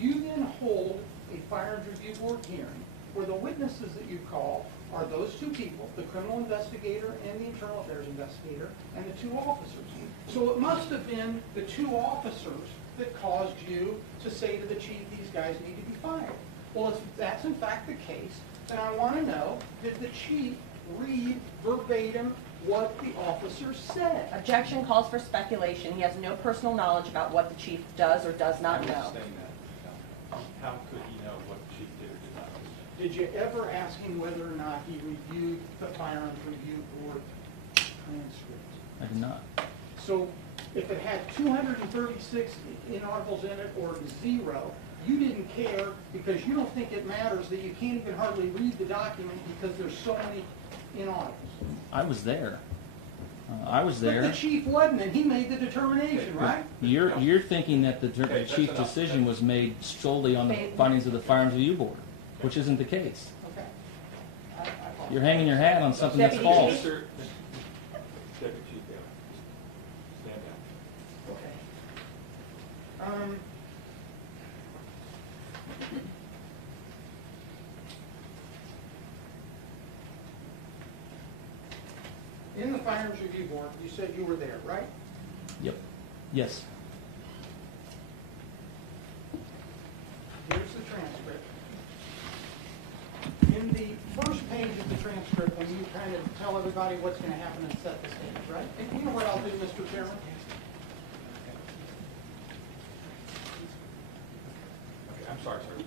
You then hold a firearms review board hearing where the witnesses that you call are those two people, the criminal investigator and the internal affairs investigator, and the two officers. So it must have been the two officers that caused you to say to the chief, these guys need to be fired. Well, if that's in fact the case, then I want to know, did the chief read verbatim what the officer said? Objection calls for speculation. He has no personal knowledge about what the chief does or does not I'm know. not saying that. How could he know what the chief did or did not do? Did you ever ask him whether or not he reviewed the firearms review board transcript? I did not. So if it had 236 inaudibles in it or 0, you didn't care because you don't think it matters that you can't even hardly read the document because there's so many inaudibles. I was there. I was But there. the chief wasn't, and he made the determination, right? You're thinking that the that's chief's enough. decision was made solely on the findings of the Firearms Review Board, which isn't the case. Okay. You're hanging your hat on something that's Deputy false. Chief? Deputy Chief Bailey, stand down. Okay. In the firearms review board, you said you were there, right? Yep. Yes. Here's the transcript. In the first page of the transcript, when you kind of tell everybody what's going to happen and set the stage, right? And you know what I'll do, Mr. Chairman? Okay, I'm sorry, sir.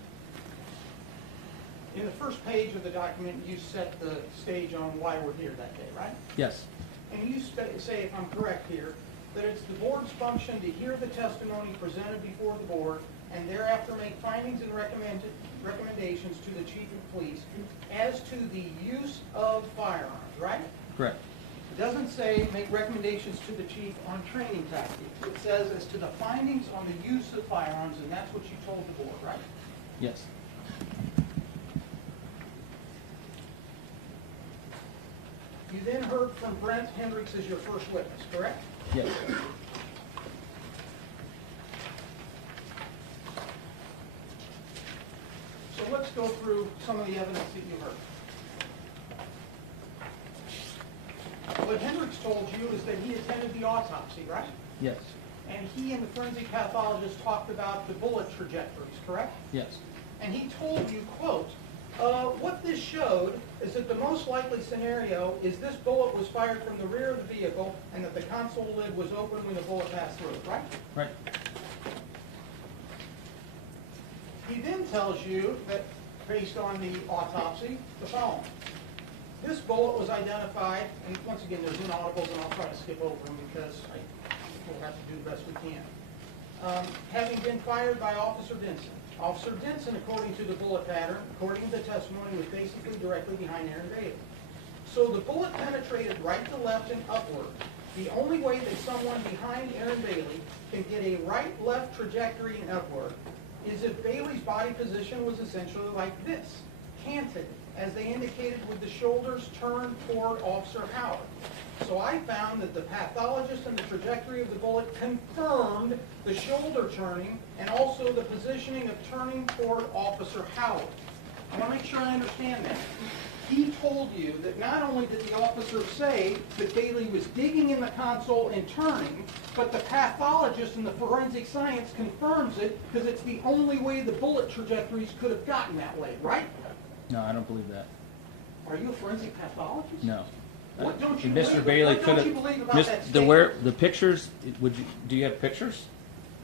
In the first page of the document, you set the stage on why we're here that day, right? Yes. And you say, if I'm correct here, that it's the board's function to hear the testimony presented before the board and thereafter make findings and recommendations to the chief of police as to the use of firearms, right? Correct. It doesn't say make recommendations to the chief on training tactics. It says as to the findings on the use of firearms, and that's what you told the board, right? Yes. You then heard from Brent Hendricks as your first witness, correct? Yes. So let's go through some of the evidence that you heard. What Hendricks told you is that he attended the autopsy, right? Yes. And he and the forensic pathologist talked about the bullet trajectories, correct? Yes. And he told you, quote, what this showed is that the most likely scenario is this bullet was fired from the rear of the vehicle and that the console lid was open when the bullet passed through it, right? Right. He then tells you that, based on the autopsy, the following. This bullet was identified, and once again, there's inaudibles, and I'll try to skip over them because we'll have to do the best we can. Having been fired by Officer Dinnsen. Officer Dinnsen, according to the bullet pattern, according to the testimony, was basically directly behind Aaron Bailey. So the bullet penetrated right to left and upward. The only way that someone behind Aaron Bailey can get a right-left trajectory and upward is if Bailey's body position was essentially like this, canted, as they indicated with the shoulders turned toward Officer Howard. So I found that the pathologist and the trajectory of the bullet confirmed the shoulder turning and also the positioning of turning toward Officer Howard. I want to make sure I understand that. He told you that not only did the officer say that Bailey was digging in the console and turning, but the pathologist and the forensic science confirms it because it's the only way the bullet trajectories could have gotten that way, right? No, I don't believe that. Are you a forensic pathologist? No. What don't you Mr. believe? Bailey What could don't you have. believe about that The statement? the pictures? Do you have pictures?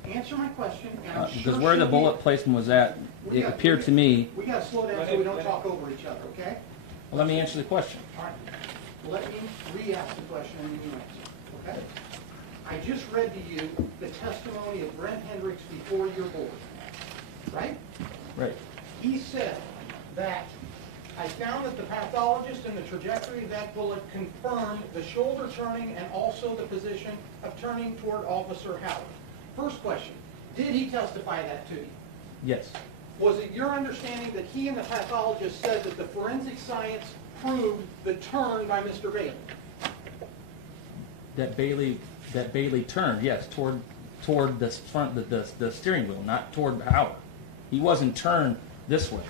Answer my question. And I'm Because sure where the she'll bullet be- placement was at, We it got- appeared to me. We got to slow down so we don't talk over each other, okay? Well, let me answer the question. All right. Let me re-ask the question and then you answer, okay? I just read to you the testimony of Brent Hendricks before your board, right? Right. He said that I found that the pathologist and the trajectory of that bullet confirmed the shoulder turning and also the position of turning toward Officer Howard. First question, did he testify that to you? Yes. Was it your understanding that he and the pathologist said that the forensic science proved the turn by Mr. Bailey? That Bailey turned, yes, toward the front, the steering wheel, not toward Howard. He wasn't turned this way.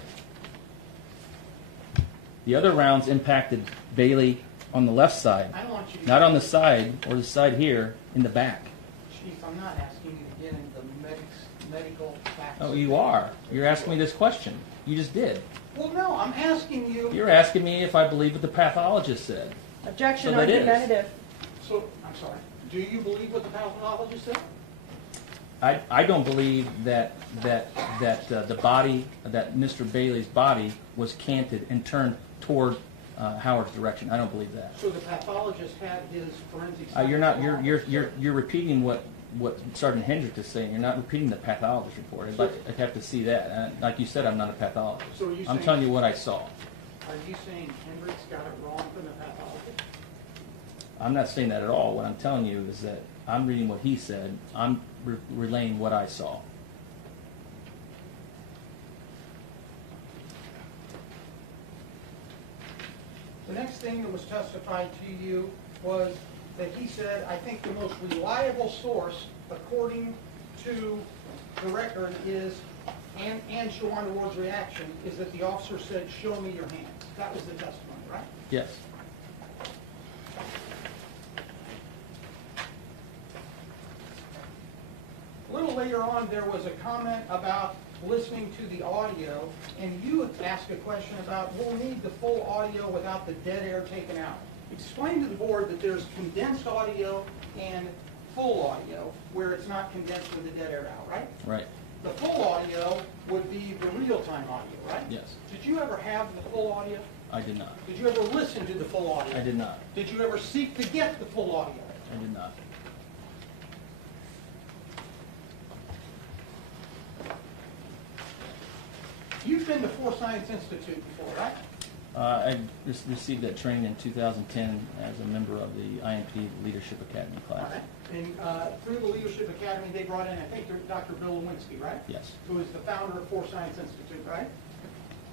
The other rounds impacted Bailey on the left side, I don't want you to not on the side or the side here, in the back. Chief, I'm not asking you to get into the medical facts. Oh, you are. You're asking me this question. You just did. Well, no, I'm asking you. You're asking me if I believe what the pathologist said. Objection, So that is. argumentative. So, I'm sorry. Do you believe what the pathologist said? I don't believe that the body, that Mr. Bailey's body was canted and turned toward Howard's direction. I don't believe that. So the pathologist had his forensic science. You're repeating what Sergeant Hendricks is saying. You're not repeating the pathologist report. I'd have to see that. And like you said, I'm not a pathologist. So are you I'm saying- telling you what I saw. Are you saying Hendricks got it wrong from the pathologist? I'm not saying that at all. What I'm telling you is that I'm reading what he said. I'm relaying what I saw. The next thing that was testified to you was that he said, I think the most reliable source, according to the record, is, and Shawana Ward's reaction, is that the officer said, show me your hands. That was the testimony, right? Yes. A little later on, there was a comment about listening to the audio, and you asked a question about, we'll need the full audio without the dead air taken out. Explain to the board that there's condensed audio and full audio, where it's not condensed with the dead air out, right? Right. The full audio would be the real-time audio, right? Yes. Did you ever have the full audio? I did not. Did you ever listen to the full audio? I did not. Did you ever seek to get the full audio? I did not. You've been to Force Science Institute before, right? I received that training in 2010 as a member of the IMPD Leadership Academy All class. right. And through the Leadership Academy, they brought in, I think, Dr. Bill Lewinsky, right? Yes. Who is the founder of Force Science Institute, right?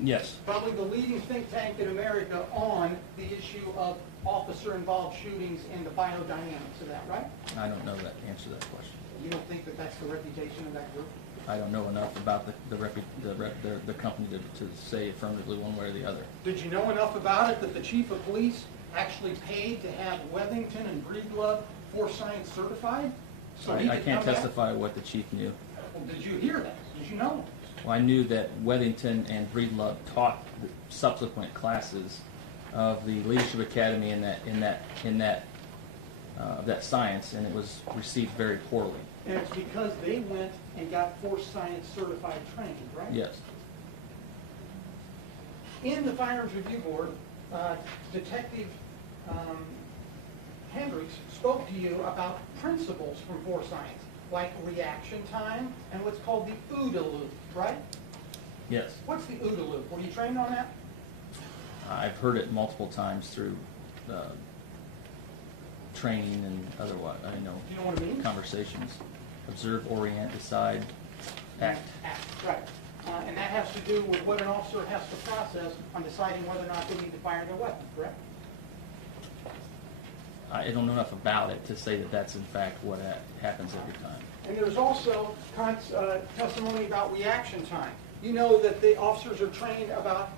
Yes. Probably the leading think tank in America on the issue of officer-involved shootings and the biodynamics of that, right? I don't know that answer to that question. You don't think that that's the reputation of that group? I don't know enough about the company to say affirmatively one way or the other. Did you know enough about it that the chief of police actually paid to have Wethington and Breedlove Force Science certified? So he I could can't come back? testify what the chief knew. Well, did you hear that? Did you know? Well, I knew that Wethington and Breedlove taught the subsequent classes of the Leadership Academy in that science, and it was received very poorly. And it's because they went and got Force Science certified training, right? Yes. In the Firearms Review Board, Detective Hendricks spoke to you about principles from Force Science, like reaction time and what's called the OODA loop, right? Yes. What's the OODA loop? Were you trained on that? I've heard it multiple times through training and otherwise, Do you know what it means? conversations. Observe, orient, decide, act. Right. And that has to do with what an officer has to process on deciding whether or not they need to fire their weapon, correct? I don't know enough about it to say that that's in fact what happens every time. And there's also testimony about reaction time. You know that the officers are trained about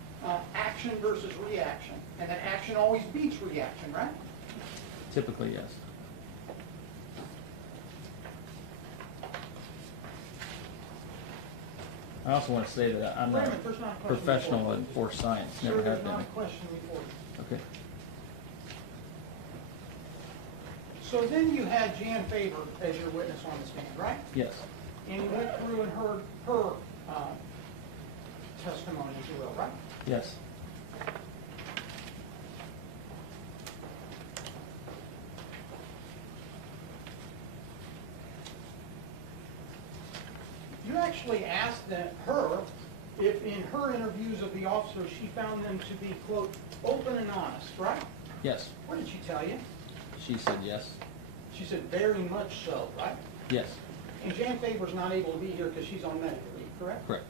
action versus reaction, and that action always beats reaction, right? Typically, yes. I also want to say that I'm Wait a not minute, there's not a question professional before. in force science. Sir, Never there's have not a been. question before you. Okay. So then you had Jan Faber as your witness on the stand, right? Yes. And you went through and heard her testimony, if you will, right? Yes. actually asked her if in her interviews of the officers, she found them to be, quote, open and honest, right? Yes. What did she tell you? She said yes. She said very much so, right? Yes. And Jan Faber's not able to be here because she's on medical leave, correct? Correct.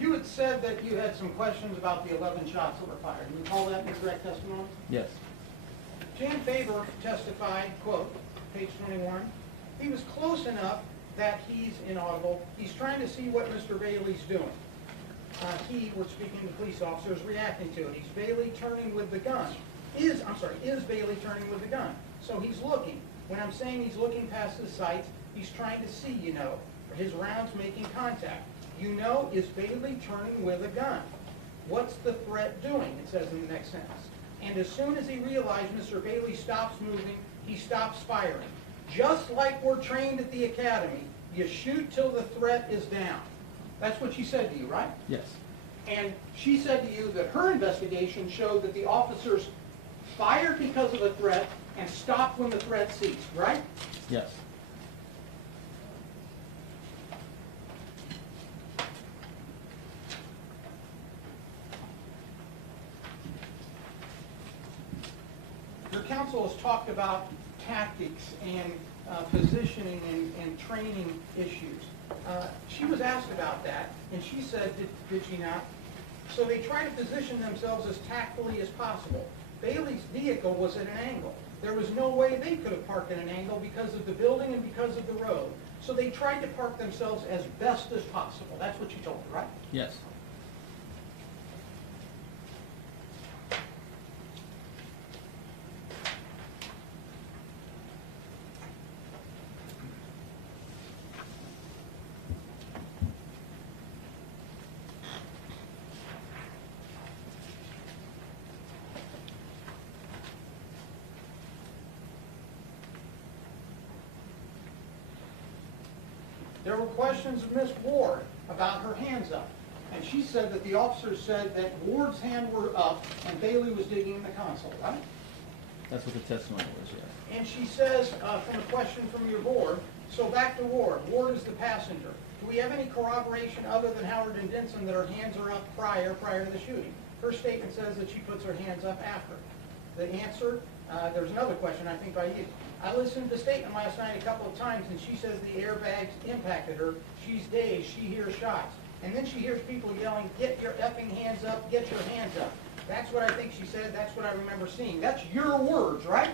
You had said that you had some questions about the 11 shots that were fired. Do you recall that in your direct testimony? Yes. Jan Faber testified, quote, page 21, he was close enough that he's inaudible. He's trying to see what Mr. Bailey's doing. He, we're speaking to police officers, reacting to it. He's Bailey turning with the gun. Is Bailey turning with the gun? So he's looking. When I'm saying he's looking past his sights, he's trying to see, you know, his rounds making contact. You know, is Bailey turning with a gun? What's the threat doing? It says in the next sentence. And as soon as he realized Mr. Bailey stops moving, he stops firing. Just like we're trained at the academy, you shoot till the threat is down. That's what she said to you, right? Yes. And she said to you that her investigation showed that the officers fired because of a threat and stopped when the threat ceased, right? Yes. Your counsel has talked about tactics and positioning and training issues. She was asked about that, and she said, did she not? So they try to position themselves as tactfully as possible. Bailey's vehicle was at an angle. There was no way they could have parked at an angle because of the building and because of the road. So they tried to park themselves as best as possible. That's what you told her, right? Yes. There were questions of Miss Ward about her hands up. And she said that the officers said that Ward's hand were up and Bailey was digging in the console, right? That's what the testimony was, yes. And she says, from a question from your board, so back to Ward. Ward is the passenger. Do we have any corroboration other than Howard and Dinnsen that her hands are up prior to the shooting? Her statement says that she puts her hands up after. The answer, there's another question, I think, by you. I listened to the statement last night a couple of times, and she says the airbags impacted her. She's dazed. She hears shots. And then she hears people yelling, get your effing hands up, get your hands up. That's what I think she said. That's what I remember seeing. That's your words, right?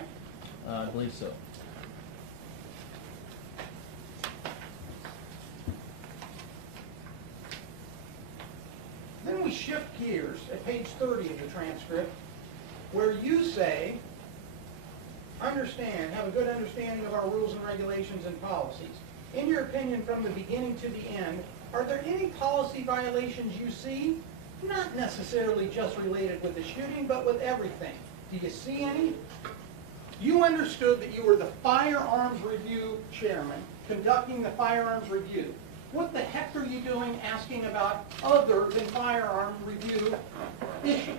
I believe so. Then we shift gears at page 30 of the transcript, where you say, understand, have a good understanding of our rules and regulations and policies. In your opinion, from the beginning to the end, are there any policy violations you see? Not necessarily just related with the shooting, but with everything. Do you see any? You understood that you were the firearms review chairman, conducting the firearms review. What the heck are you doing asking about other than firearm review issues?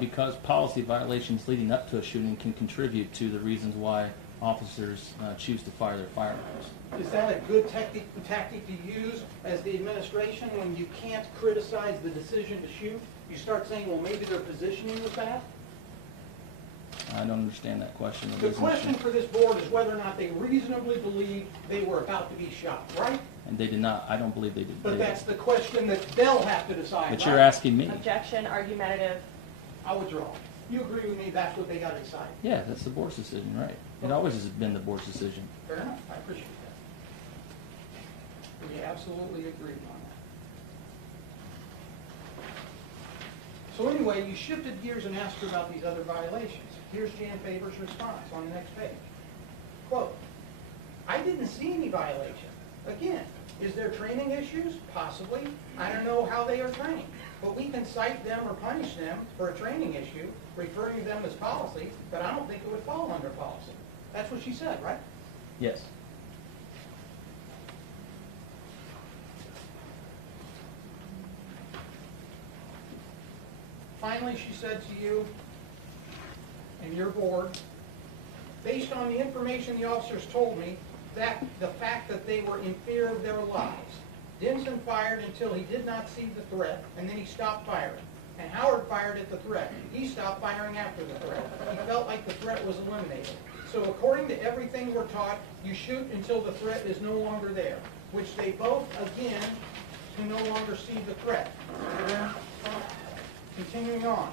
Because policy violations leading up to a shooting can contribute to the reasons why officers choose to fire their firearms. Is that a good tactic to use as the administration when you can't criticize the decision to shoot? You start saying, well, maybe their positioning was bad? I don't understand that question. The question for this board is whether or not they reasonably believe they were about to be shot, right? And they did not. I don't believe they did. But that's the question that they'll have to decide, But right? you're asking me. Objection, argumentative. I'll withdraw. You agree with me that's what they got to decide? Yeah, that's the board's decision, right? It always has been the board's decision. Fair enough. I appreciate that. We absolutely agree on that. So anyway, you shifted gears and asked her about these other violations. Here's Jan Faber's response on the next page. Quote, I didn't see any violation. Again, is there training issues? Possibly. I don't know how they are trained. But we can cite them or punish them for a training issue, referring to them as policy, but I don't think it would fall under policy. That's what she said, right? Yes. finally she said to you and your board, based on the information the officers told me, that the fact that they were in fear of their lives, Dinnsen fired until he did not see the threat, and then he stopped firing. And Howard fired at the threat. He stopped firing after the threat. He felt like the threat was eliminated. So according to everything we're taught, you shoot until the threat is no longer there, which they both, again, can no longer see the threat. Continuing on.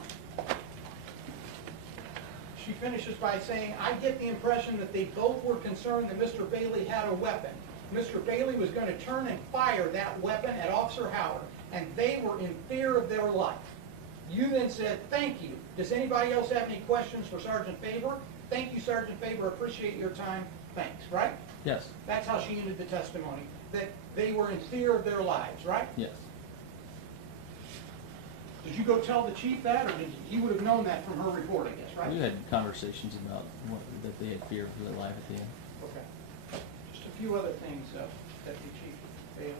She finishes by saying, I get the impression that they both were concerned that Mr. Bailey had a weapon. Mr. Bailey was going to turn and fire that weapon at Officer Howard, and they were in fear of their life. You then said, thank you. Does anybody else have any questions for Sergeant Faber? Thank you, Sergeant Faber. Appreciate your time. Thanks, right? Yes. That's how she ended the testimony, that they were in fear of their lives, right? Yes. Did you go tell the chief that, or did he would have known that from her report, I guess, right? We had conversations about that they had fear for their life at the end. Okay. Just a few other things, Deputy Chief Bailey.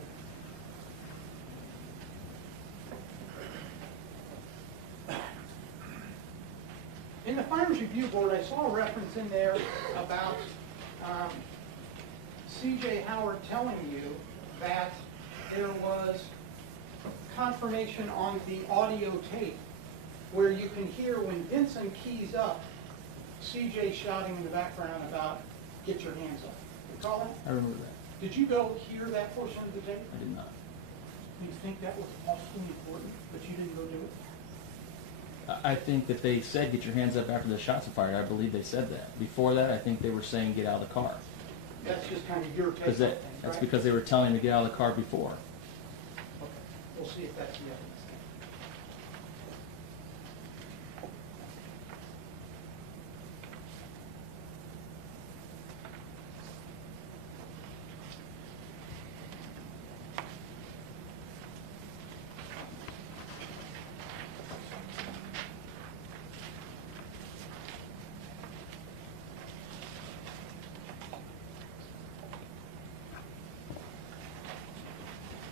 In the Firearms Review Board, I saw a reference in there about C.J. Howard telling you that there was confirmation on the audio tape where you can hear when Dinnsen keys up, C.J. shouting in the background about, get your hands up. Recall that? I remember that. Did you go hear that portion of the tape? I did not. Do you think that was possibly important, but you didn't go do it? I think that they said get your hands up after the shots were fired. I believe they said that. Before that, I think they were saying get out of the car. That's just kind of your take on Because things, that's right? because they were telling him to get out of the car before. Okay, we'll see if that's the evidence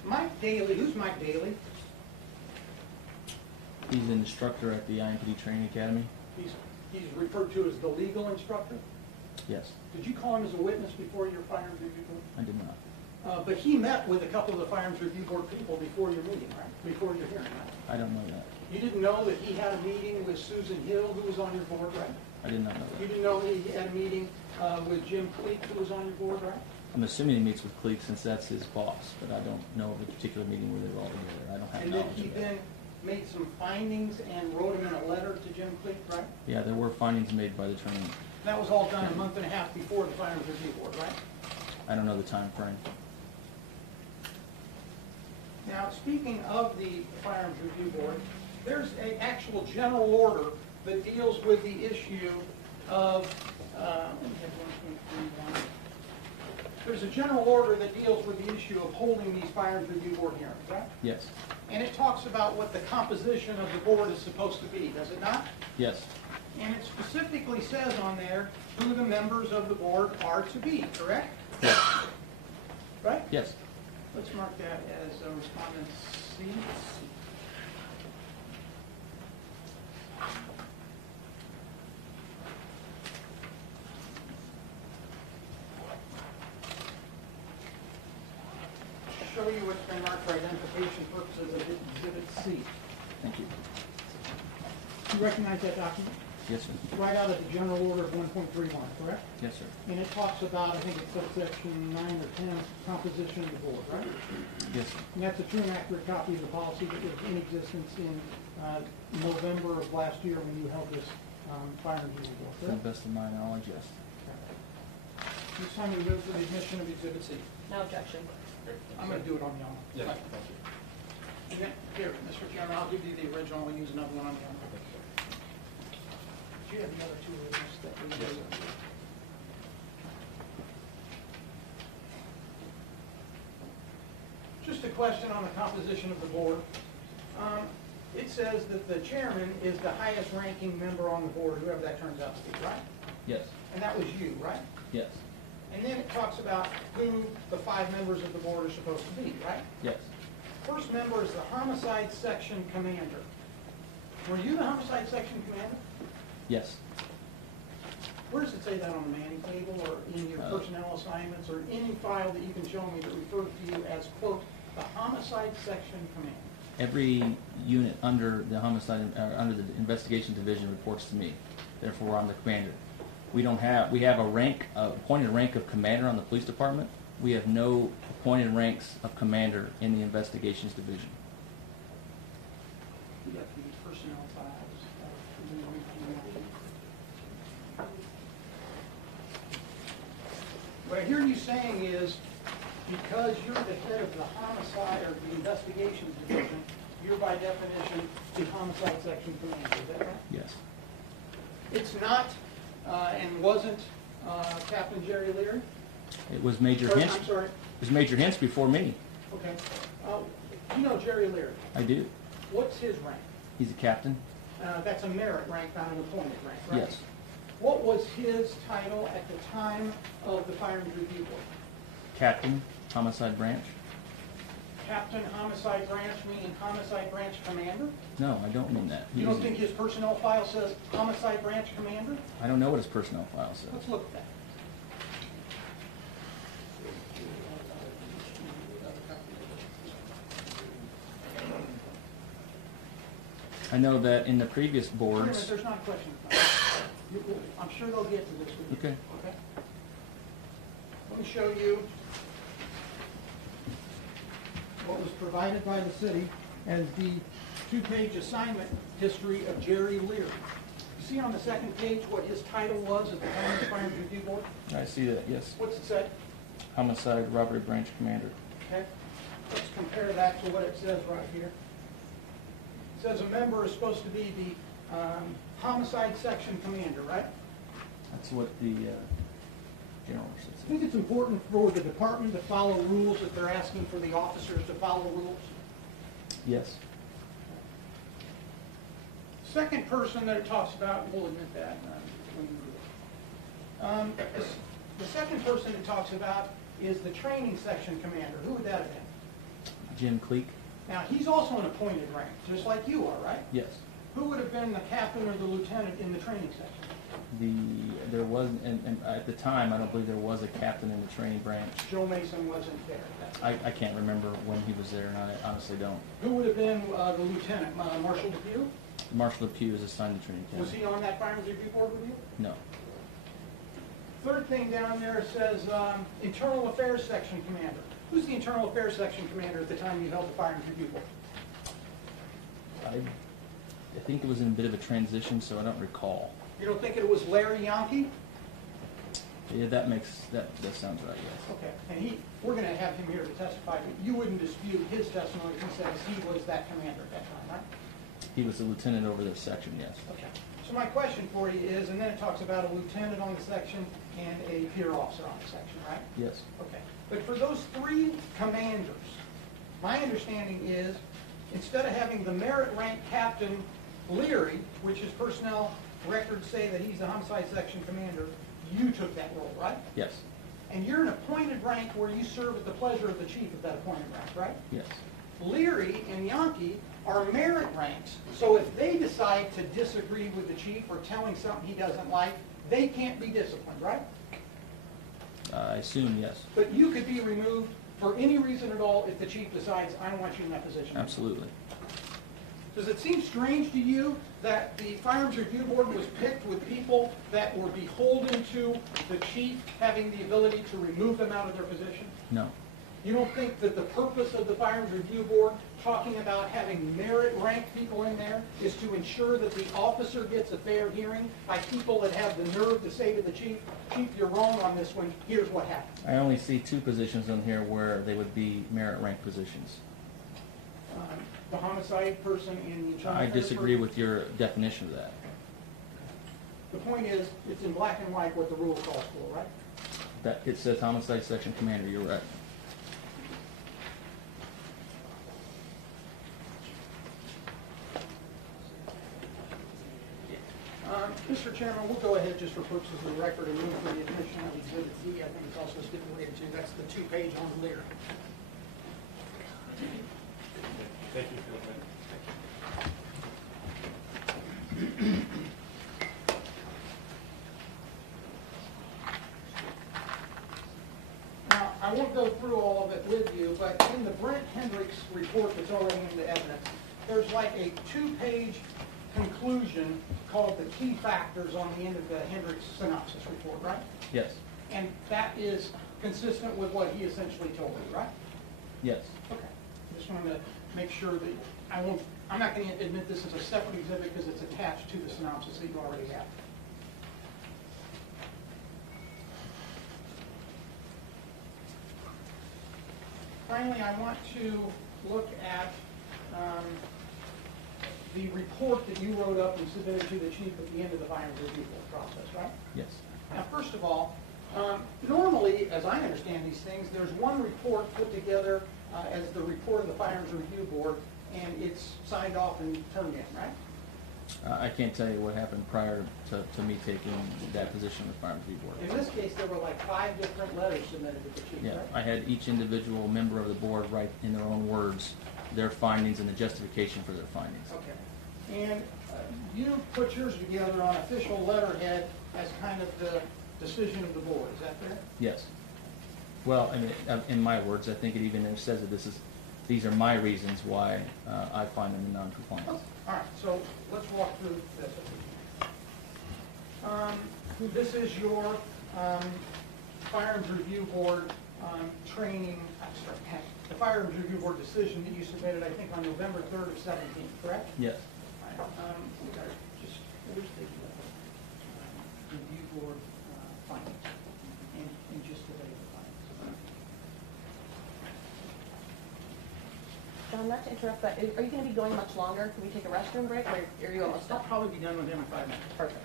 Mike Daly, who's Mike Daly? He's an instructor at the IMPD Training Academy. He's referred to as the legal instructor. Yes. Did you call him as a witness before your Firearms Review Board? I did not. But he met with a couple of the Firearms Review Board people before your meeting, right? Before your hearing, right? I don't know that. You didn't know that he had a meeting with Susan Hill, who was on your board, right? I did not know You that. didn't know he had a meeting with Jim Cleek, who was on your board, right? I'm assuming he meets with Cleek since that's his boss, but I don't know of a particular meeting where they were all together. I don't have And then knowledge he of that. then made some findings and wrote them in a letter to Jim Cleek, right? Yeah, there were findings made by the training. That was all done a month and a half before the Firearms Review Board, right? I don't know the time frame. Now, speaking of the Firearms Review Board, there's an actual general order that deals with the issue of, there's a general order that deals with the issue of holding these Firearms Review Board hearings, right? Yes. And it talks about what the composition of the board is supposed to be, does it not? Yes. And it specifically says on there who the members of the board are to be, correct? Yes. Right? Yes. Let's mark that as respondent C. Show you what's been marked for identification purposes as Exhibit C. Thank you. You recognize that document? Yes, sir. It's right out of the general order of 1.31, correct? Yes, sir. And it talks about, I think it's subsection 9 or 10, composition of the board, right? Yes, sir. And that's a true and accurate copy of the policy that was in existence in November of last year when you held this Firearms Review Board, To the correct? best of my knowledge, yes. This time we move for the admission of Exhibit C. No objection. I'm going to do it on the own. Yes, thank you. And then, here, Mr. Chairman, I'll give you the original, we'll use another one on the own. Do you have the other two originals that we Yes, used? sir. Just a question on the composition of the board. It says that the chairman is the highest ranking member on the board, whoever that turns out to be, right? Yes. And that was you, right? Yes. And then it talks about who the 5 members of the board are supposed to be, right? Yes. First member is the homicide section commander. Were you the homicide section commander? Yes. Where does it say that on the manning table or in your personnel assignments or any file that you can show me that refers to you as, quote, the homicide section commander? Every unit under the homicide, under the investigation division reports to me. Therefore, I'm the commander. We have a rank, appointed rank of commander on the police department. We have no appointed ranks of commander in the investigations division. You got the personnel files. What I hear you saying is, because you're the head of the homicide or the investigations division, you're by definition the homicide section commander, is that right? Yes. It's not and wasn't Captain Jerry Leary? It was Major Or, Hinch. I'm sorry. It was Major Hinch before me. Okay. You know Jerry Leary. I do. What's his rank? He's a captain. That's a merit rank, not an appointed rank, right? Yes. What was his title at the time of the Firearms Review Board? Captain, homicide branch. Captain Homicide Branch, meaning Homicide Branch Commander? No, I don't mean that. You don't think his personnel file says Homicide Branch Commander? I don't know what his personnel file says. Let's look at that. I know that in the previous Wait a minute, boards. there's not a question. I'm sure they'll get to this with you. Okay. Okay? Let me show you what was provided by the city as the two-page assignment history of Jerry Leary. You see on the second page what his title was at the time of the Firearms Review Board? I see that. Yes. What's it say? Homicide robbery branch commander. Okay? Let's compare that to what it says right here. It says a member is supposed to be the homicide section commander, right? That's what the general I says. think it's important for the department to follow rules if they're asking for the officers to follow rules. Yes. Second person that it talks about, we'll admit that. The second person it talks about is the training section commander. Who would that have been? Jim Cleek. Now, he's also an appointed rank, just like you are, right? Yes. Who would have been the captain or the lieutenant in the training section? There was, and at the time, I don't believe there was a captain in the training branch. Joe Mason wasn't there. I can't remember when he was there, and I honestly don't. Who would have been the lieutenant? Marshal DePue? Marshal Pugh is assigned to training Was academy. he on that Firearms Review Board with you? No. Third thing down there says Internal Affairs Section Commander. Who's the Internal Affairs Section Commander at the time you held the Firearms Review Board? I think it was in a bit of a transition, so I don't recall. You don't think it was Larry Yankee? Yeah, that sounds right, yes. Okay, and we're going to have him here to testify, but you wouldn't dispute his testimony. He says he was that commander at that time, right? He was a lieutenant over this section, yes. Okay. So my question for you is, and then it talks about a lieutenant on the section and a peer officer on the section, right? Yes. Okay. But for those three commanders, my understanding is, instead of having the merit rank Captain Leary, which his personnel records say that he's the homicide section commander, you took that role, right? Yes. And you're an appointed rank where you serve at the pleasure of the chief of that appointed rank, right? Yes. Leary and Yankee are merit ranks, so if they decide to disagree with the chief or tell him something he doesn't like, they can't be disciplined, right? I assume yes. But you could be removed for any reason at all if the chief decides, I don't want you in that position. Absolutely. Does it seem strange to you that the Firearms Review Board was picked with people that were beholden to the chief having the ability to remove them out of their position? No. You don't think that the purpose of the Firearms Review Board talking about having merit rank people in there is to ensure that the officer gets a fair hearing by people that have the nerve to say to the chief, Chief, you're wrong on this one, here's what happened. I only see two positions on here where they would be merit rank positions. The homicide person and the internal I affairs disagree person? with your definition of that. The point is, it's in black and white what the rule calls for, right? That it says homicide section commander, you're right. Mr. Chairman, we'll go ahead just for purposes of the record and move for the admission of Exhibit Z. I think it's also stipulated to. That's the two-page on Lear. Thank you, Phil. Now, I won't go through all of it with you, but in the Brent Hendricks report that's already in the evidence, there's like a 2-page conclusion called the key factors on the end of the Hendricks synopsis report, right? Yes. And that is consistent with what he essentially told you, right? Yes. Okay. Just wanted to make sure that I'm not going to admit this as a separate exhibit because it's attached to the synopsis that you already have. Finally, I want to look at the report that you wrote up and submitted to the chief at the end of the firearms review board process, right? Yes. Now, first of all, normally, as I understand these things, there's one report put together as the report of the Firearms Review Board, and it's signed off and turned in, right? I can't tell you what happened prior to me taking that position with Firearms Review Board. In this case, there were like 5 different letters submitted to the chief, Yeah, right? I had each individual member of the board write in their own words their findings and the justification for their findings. Okay. And you put yours together on official letterhead as kind of the decision of the board, is that fair? Yes. Well, I mean, in my words, I think it even says that these are my reasons why I find them in non-compliance. All right, so let's walk through this. This is your Firearms Review Board the Firearms Review Board decision that you submitted, I think, on November 3rd of 17, correct? Yes. All right, where's the Review Board findings? And just the date of the findings. John, not to interrupt, but are you going to be going much longer? Can we take a restroom break, or are you almost I'll done? probably be done within 5 minutes. Perfect.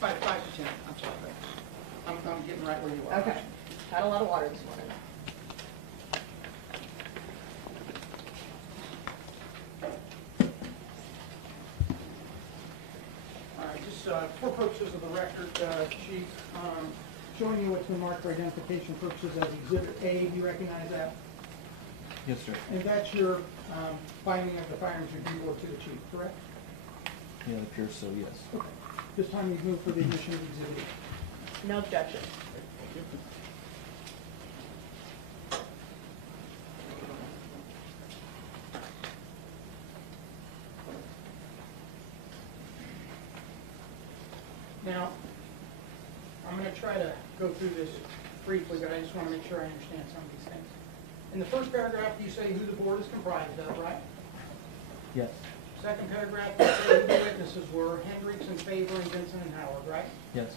5 to 10, I'm sorry. I'm getting right where you are. Okay. Had a lot of water this morning. All right, just for purposes of the record, Chief, showing you what's been marked for identification purposes as Exhibit A, do you recognize that? Yes, sir. And that's your finding of the Firearms Review Board to the Chief, correct? Yeah, it appears so, yes. Okay. This time we move for the admission of Exhibit A. No objection. Now, I'm going to try to go through this briefly, but I just want to make sure I understand some of these things. In the first paragraph, you say who the board is comprised of, right? Yes. Second paragraph, you say who the witnesses were, Hendricks and Favor and Dinnsen and Howard, right? Yes.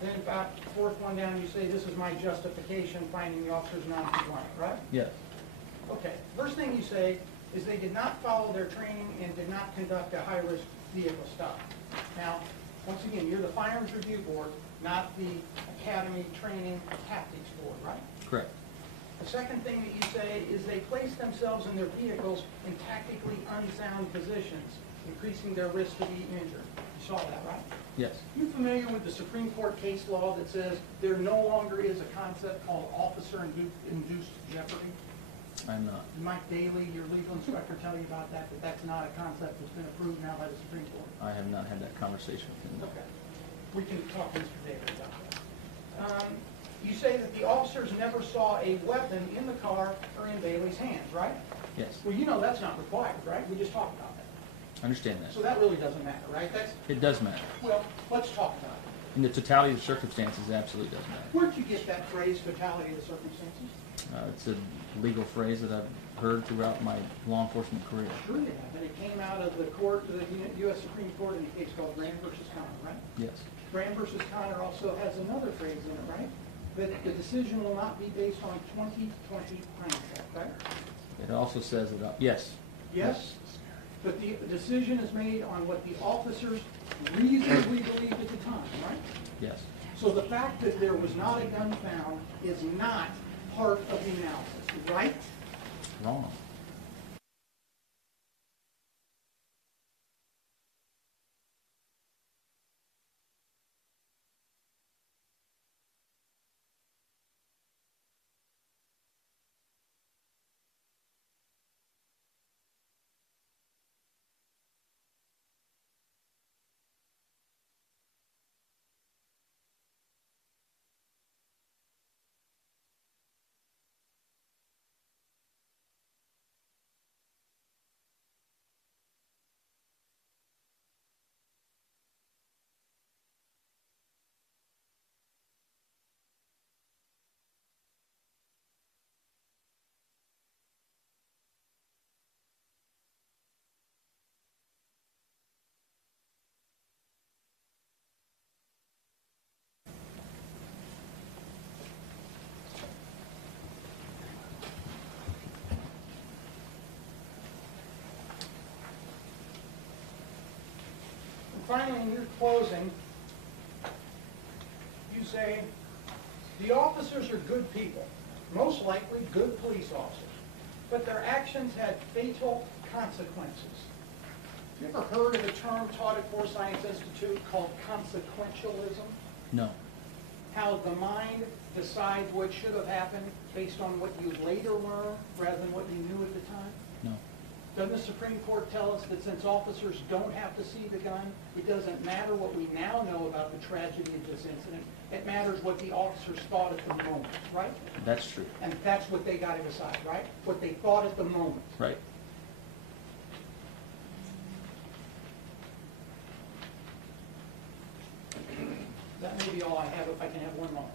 Then about the fourth one down, you say this is my justification finding the officers non-compliant, right? Yes. Okay. First thing you say is they did not follow their training and did not conduct a high-risk vehicle stop. Now, once again, you're the Firearms Review Board, not the Academy Training Tactics Board, right? Correct. The second thing that you say is they placed themselves and their vehicles in tactically unsound positions, increasing their risk to be injured. You saw that, right? Yes. You familiar with the Supreme Court case law that says there no longer is a concept called officer-induced jeopardy? I'm not. Did Mike Daly, your legal instructor, tell you about that, that that's not a concept that's been approved now by the Supreme Court? I have not had that conversation with him. Okay. We can talk to Mr. Daly about that. You say that the officers never saw a weapon in the car or in Bailey's hands, right? Yes. Well, you know that's not required, right? We just talked about that. I understand that. So that really doesn't matter, right? It does matter. Well, let's talk about it. In the totality of circumstances, it absolutely does matter. Where'd you get that phrase, totality of the circumstances? It's a legal phrase that I've heard throughout my law enforcement career. Sure you have, and it came out of the court, the U.S. Supreme Court in a case called Graham versus Connor, right? Yes. Graham versus Connor also has another phrase in it, right? That the decision will not be based on 20/20 hindsight, right? It also says that, yes. Yes? But the decision is made on what the officers reasonably believed at the time, right? Yes. So the fact that there was not a gun found is not part of the analysis, right? Wrong. finally, in your closing, you say, the officers are good people, most likely good police officers, but their actions had fatal consequences. Have you ever heard of a term taught at Force Science Institute called consequentialism? No. How the mind decides what should have happened based on what you later learn rather than what you knew at the time? No. Doesn't the Supreme Court tell us that since officers don't have to see the gun, it doesn't matter what we now know about the tragedy of this incident? It matters what the officers thought at the moment, right? That's true. And that's what they got to decide, right? What they thought at the moment. Right. That may be all I have, if I can have one more.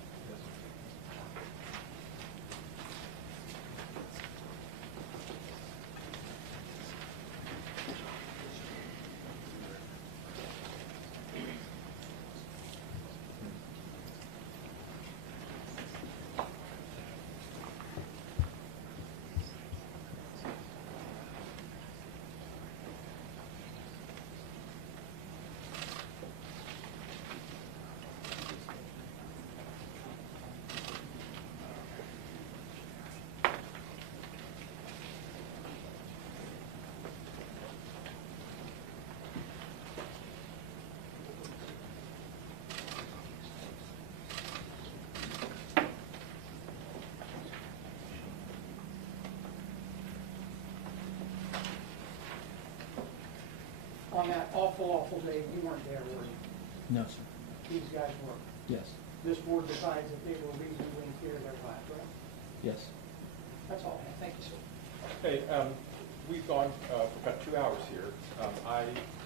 On that awful, awful day, you weren't there, were you? No, sir. These guys were. Yes. This board decides that they were reasonably in fear of their lives, right? Yes. That's all I have. Thank you, sir. Okay, we've gone for about 2 hours here. I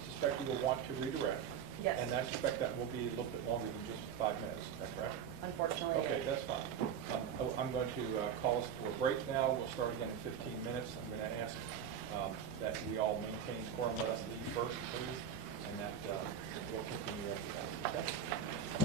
suspect you will want to redirect. Yes. And I suspect that will be a little bit longer than just 5 minutes. Is that correct? Unfortunately, Okay, that's fine. I'm going to call us for a break now. We'll start again in 15 minutes. I'm going to ask that we all maintain quorum. Let us leave first, please, and that we'll continue after that. Okay?